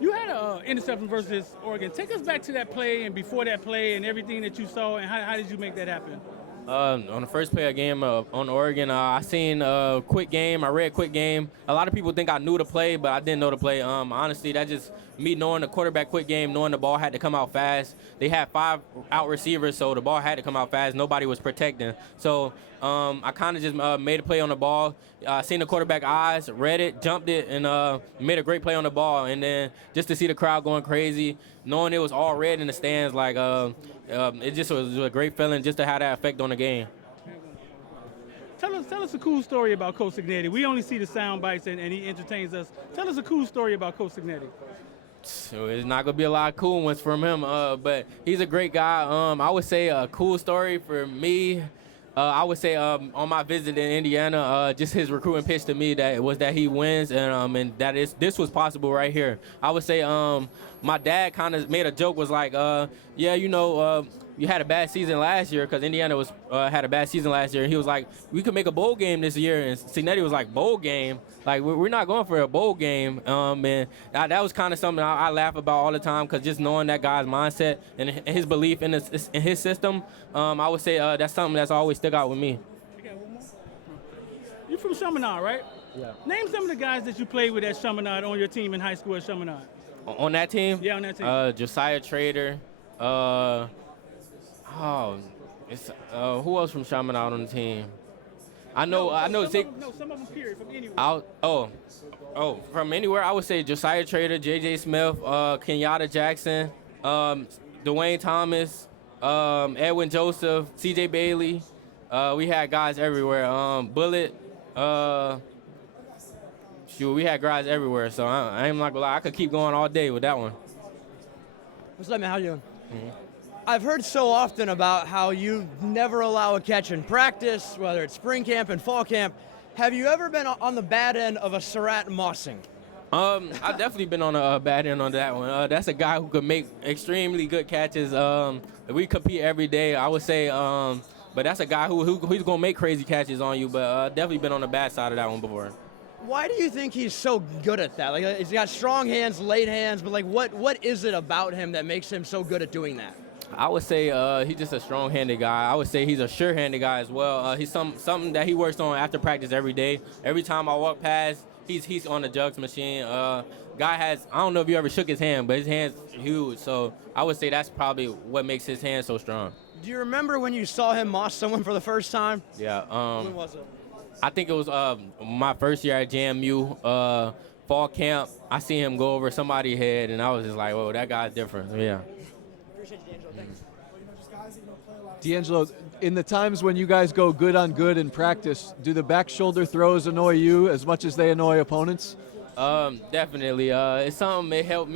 You had an interception versus Oregon. Take us back to that play and before that play and everything that you saw, and how did you make that happen? On the first play of game on Oregon, I seen a quick game. I read quick game. A lot of people think I knew the play, but I didn't know the play. Honestly, that just me knowing the quarterback quick game, knowing the ball had to come out fast. They had 5 out receivers, so the ball had to come out fast. Nobody was protecting. So I kind of just made a play on the ball. Seen the quarterback eyes, read it, jumped it, and made a great play on the ball. And then just to see the crowd going crazy, knowing it was all red in the stands, like it just was a great feeling just to have that effect on the game. Tell us a cool story about Coach Signetti. We only see the sound bites and he entertains us. Tell us a cool story about Coach Signetti. So it's not gonna be a lot of cool ones from him, but he's a great guy. I would say a cool story for me. I would say on my visit in Indiana, just his recruiting pitch to me that he wins, and this was possible right here. I would say my dad kind of made a joke, was like, yeah, you had a bad season last year, because Indiana had a bad season last year. And he was like, we could make a bowl game this year. And Signetti was like, bowl game? Like, we're not going for a bowl game. And that was kind of something I laugh about all the time, because just knowing that guy's mindset and his belief in his system, I would say that's something that's always stuck out with me. You're from Chaminade, right? Yeah. Name some of the guys that you played with at Chaminade on your team in high school at Chaminade. On that team? Yeah, on that team. Josiah Trader. Who else from Chaminade on the team? I know Zig. Some of them period from anywhere. From anywhere, I would say Josiah Trader, J.J. Smith, Kenyatta Jackson, Dwayne Thomas, Edwin Joseph, C.J. Bailey. We had guys everywhere. Bullet. We had guys everywhere. So I ain't not gonna lie, I could keep going all day with that one. What's up, man? How you doing? Mm-hmm. I've heard so often about how you never allow a catch in practice, whether it's spring camp and fall camp. Have you ever been on the bad end of a Sarratt mossing? I've definitely been on a bad end on that one. That's a guy who could make extremely good catches. We compete every day, I would say. But that's a guy who's going to make crazy catches on you. But definitely been on the bad side of that one before. Why do you think he's so good at that? Like, he's got strong hands, late hands, but like, what is it about him that makes him so good at doing that? I would say he's just a strong-handed guy. I would say he's a sure-handed guy as well. He's something that he works on after practice every day. Every time I walk past, he's on the jugs machine. Guy has, I don't know if you ever shook his hand, but his hand's huge. So I would say that's probably what makes his hand so strong. Do you remember when you saw him moss someone for the first time? Yeah. When was it? I think it was my first year at JMU, fall camp. I seen him go over somebody's head, and I was just like, whoa, that guy's different. So, yeah. Appreciate you, D'Angelo. Thanks. D'Angelo, in the times when you guys go good on good in practice, do the back shoulder throws annoy you as much as they annoy opponents? Definitely. It's something it helped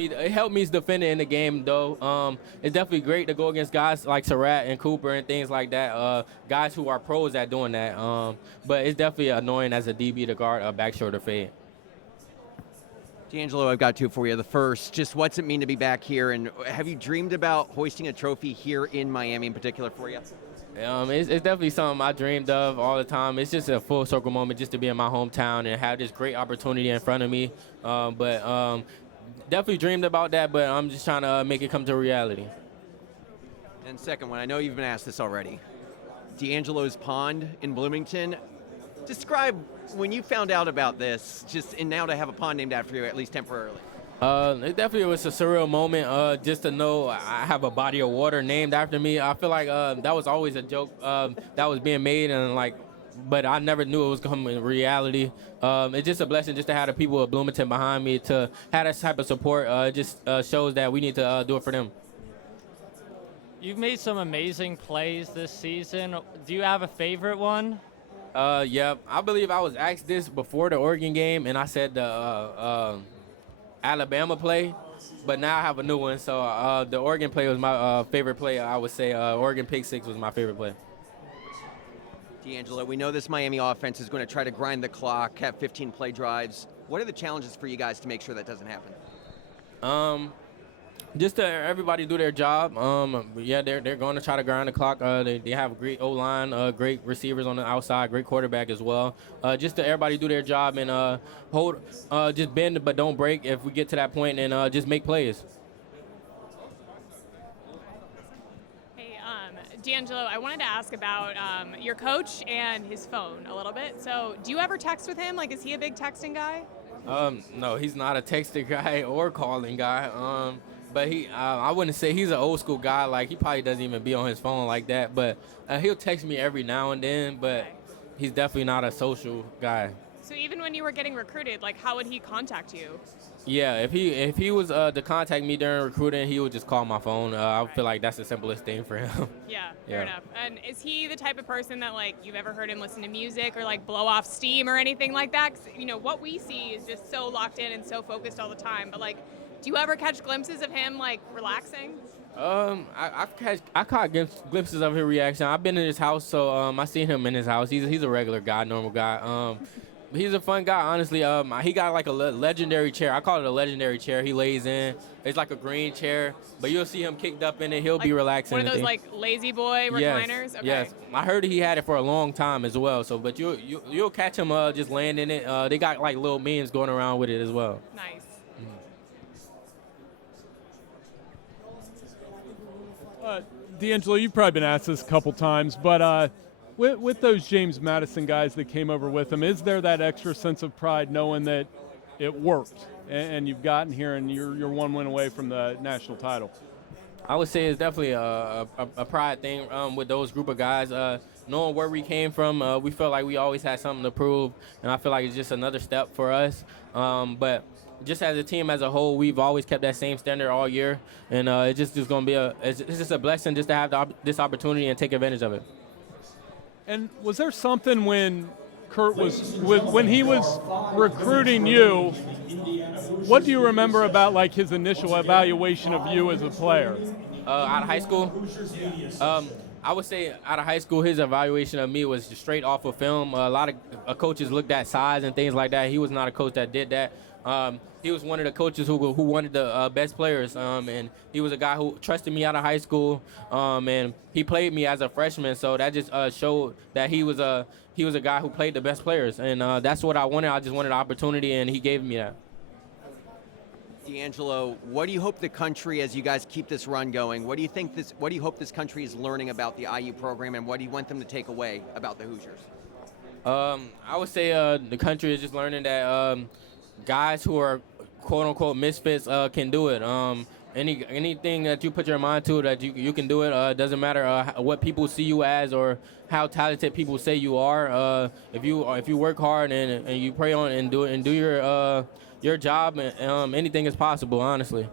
me defend it in the game though. It's definitely great to go against guys like Sarratt and Cooper and things like that. Guys who are pros at doing that. But it's definitely annoying as a DB to guard a back shoulder fade. D'Angelo, I've got two for you. The first, just what's it mean to be back here, and have you dreamed about hoisting a trophy here in Miami in particular for you? It's definitely something I dreamed of all the time. It's just a full circle moment just to be in my hometown and have this great opportunity in front of me. But definitely dreamed about that, but I'm just trying to make it come to reality. And second one, I know you've been asked this already. D'Angelo's Pond in Bloomington. Describe when you found out about this, and now to have a pond named after you, at least temporarily. It definitely was a surreal moment just to know I have a body of water named after me. I feel like that was always a joke that was being made, but I never knew it was coming in reality. It's just a blessing just to have the people of Bloomington behind me, to have that type of support. Just shows that we need to do it for them. You've made some amazing plays this season. Do you have a favorite one? Yeah, I believe I was asked this before the Oregon game, and I said the Alabama play, but now I have a new one. So the Oregon play was my favorite play. I would say Oregon pick six was my favorite play. D'Angelo, we know this Miami offense is going to try to grind the clock, have 15 play drives. What are the challenges for you guys to make sure that doesn't happen? Just to everybody do their job. Yeah, they're going to try to grind the clock. They have great O-line, great receivers on the outside, great quarterback as well. Just to everybody do their job and just bend but don't break if we get to that point, and just make plays. Hey, D'Angelo, I wanted to ask about your coach and his phone a little bit. So do you ever text with him? Like, is he a big texting guy? No, he's not a texting guy or calling guy. But I wouldn't say he's an old school guy. Like, he probably doesn't even be on his phone like that. But he'll text me every now and then. But he's definitely not a social guy. So even when you were getting recruited, like, how would he contact you? Yeah, if he was to contact me during recruiting, he would just call my phone. I feel like that's the simplest thing for him. Yeah, fair enough. And is he the type of person that, like, you've ever heard him listen to music or, like, blow off steam or anything like that? 'Cause, you know, what we see is just so locked in and so focused all the time. But, like, do you ever catch glimpses of him, like, relaxing? I caught glimpses of his reaction. I've been in his house, so I seen him in his house. He's a regular guy, normal guy. He's a fun guy, honestly. He got like a legendary chair. I call it a legendary chair. He lays in. It's like a green chair, but you'll see him kicked up in it. He'll be relaxing. One of those, like, lazy boy recliners? Yes, Okay. yes. I heard he had it for a long time as well. So, but you'll catch him just laying in it. They got like little memes going around with it as well. Nice. D'Angelo, you've probably been asked this a couple times, but with those James Madison guys that came over with him, is there that extra sense of pride knowing that it worked and you've gotten here and you're one win away from the national title? I would say it's definitely a pride thing with those group of guys. Knowing where we came from, we felt like we always had something to prove, and I feel like it's just another step for us. But just as a team as a whole, we've always kept that same standard all year, and it's just going to be it's just a blessing just to have this opportunity and take advantage of it. And was there something when Kurt when he was recruiting you? What do you remember about like his initial evaluation of you as a player? Out of high school, I would say out of high school, his evaluation of me was just straight off of film. A lot of coaches looked at size and things like that. He was not a coach that did that. He was one of the coaches who wanted the best players, and he was a guy who trusted me out of high school, and he played me as a freshman, so that just showed that he was a guy who played the best players, and that's what I wanted. I just wanted an opportunity, and he gave me that. D'Angelo, what do you hope the country, as you guys keep this run going, what do you hope this country is learning about the IU program, and what do you want them to take away about the Hoosiers? I would say the country is just learning that guys who are quote-unquote misfits can do it. Anything that you put your mind to that you can do it. Doesn't matter what people see you as or how talented people say you are. If you work hard and you pray on and do your job, anything is possible, honestly.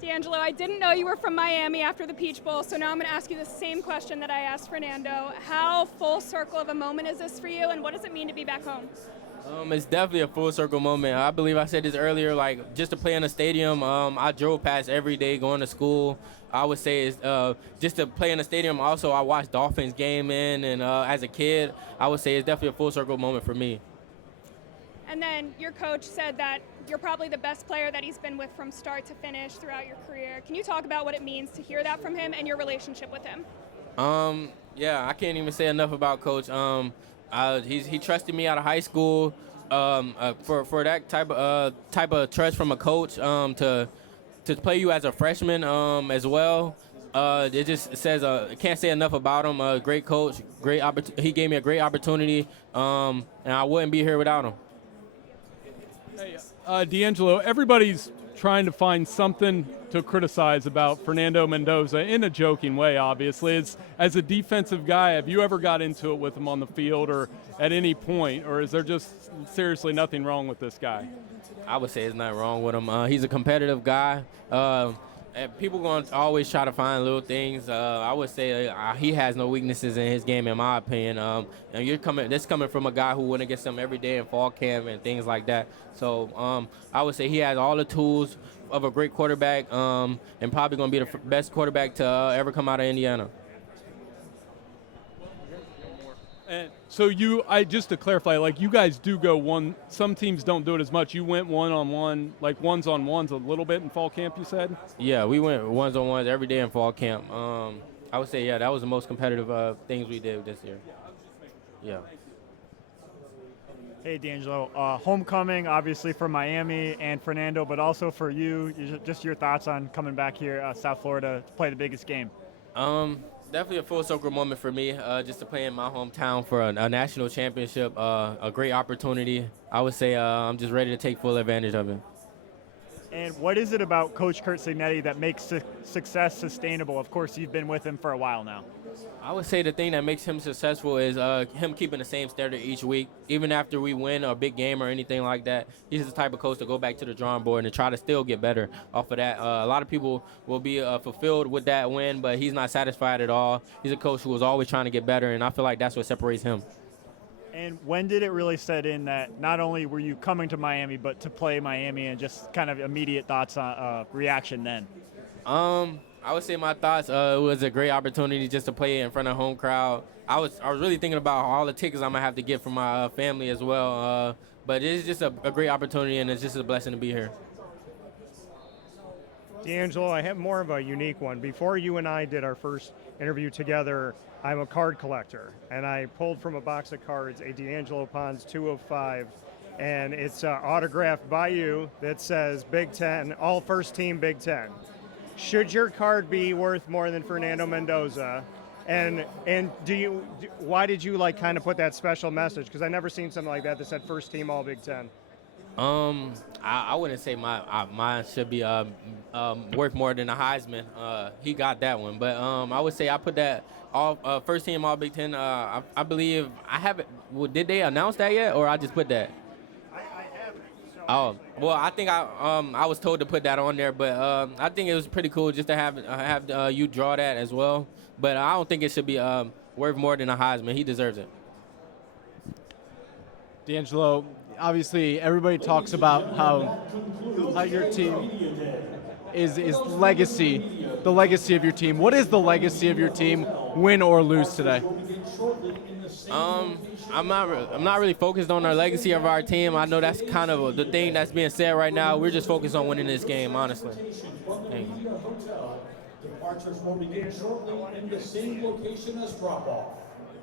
D'Angelo, I didn't know you were from Miami after the Peach Bowl, so now I'm going to ask you the same question that I asked Fernando. How full circle of a moment is this for you, and what does it mean to be back home? It's definitely a full circle moment. I believe I said this earlier, like just to play in a stadium, I drove past every day going to school. I would say it's just to play in a stadium. Also, I watched Dolphins game and as a kid, I would say it's definitely a full circle moment for me. And then your coach said that you're probably the best player that he's been with from start to finish throughout your career. Can you talk about what it means to hear that from him and your relationship with him? Yeah, I can't even say enough about Coach. He trusted me out of high school. For that type of trust from a coach to play you as a freshman as well. It just says I can't say enough about him. Great coach, he gave me a great opportunity, and I wouldn't be here without him. Hey, D'Angelo, everybody's trying to find something to criticize about Fernando Mendoza in a joking way, obviously. As a defensive guy, have you ever got into it with him on the field or at any point, or is there just seriously nothing wrong with this guy? I would say there's nothing wrong with him. He's a competitive guy. People going to always try to find little things. I would say he has no weaknesses in his game, in my opinion. And this coming from a guy who went against him every day in fall camp and things like that. So I would say he has all the tools of a great quarterback, and probably going to be the best quarterback to ever come out of Indiana. And so just to clarify, like you guys do go one. Some teams don't do it as much. You went one-on-one, like ones-on-ones a little bit in fall camp. You said. Yeah, we went ones-on-ones every day in fall camp. I would say, yeah, that was the most competitive things we did this year. Yeah. Hey, D'Angelo. Homecoming, obviously, for Miami and Fernando, but also for you. Just your thoughts on coming back here, South Florida, to play the biggest game. Definitely a full circle moment for me, just to play in my hometown for a national championship. A great opportunity. I would say I'm just ready to take full advantage of it. And what is it about Coach Curt Cignetti that makes success sustainable? Of course, you've been with him for a while now. I would say the thing that makes him successful is him keeping the same standard each week. Even after we win a big game or anything like that, he's the type of coach to go back to the drawing board and try to still get better off of that. A lot of people will be fulfilled with that win, but he's not satisfied at all. He's a coach who is always trying to get better, and I feel like that's what separates him. And when did it really set in that not only were you coming to Miami, but to play Miami, and just kind of immediate thoughts on reaction then? I would say my thoughts, it was a great opportunity just to play in front of a home crowd. I was really thinking about all the tickets I'm going to have to get from my family as well. But it's just a great opportunity, and it's just a blessing to be here. D'Angelo, I have more of a unique one. Before you and I did our first interview together, I'm a card collector, and I pulled from a box of cards a D'Angelo Ponds 205, and it's autographed by you that says Big Ten, all first team Big Ten. Should your card be worth more than Fernando Mendoza? And why did you like kind of put that special message? Because I never seen something like that said first team all Big Ten. I wouldn't say mine should be worth more than a Heisman. He got that one, but I would say I put that all first team all Big Ten. I believe I haven't. Well, did they announce that yet, or I just put that? I haven't. So Oh, well, I think I was told to put that on there, but I think it was pretty cool just to have you draw that as well. But I don't think it should be worth more than a Heisman. He deserves it. D'Angelo, obviously everybody talks about how your team is legacy, the legacy of your team. What is the legacy of your team, win or lose today? I'm not really focused on the legacy of our team. I know that's kind of the thing that's being said right now. We're just focused on winning this game, honestly. Thank you. Departures will begin shortly in the same location as drop-off.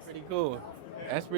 Pretty cool. That's pretty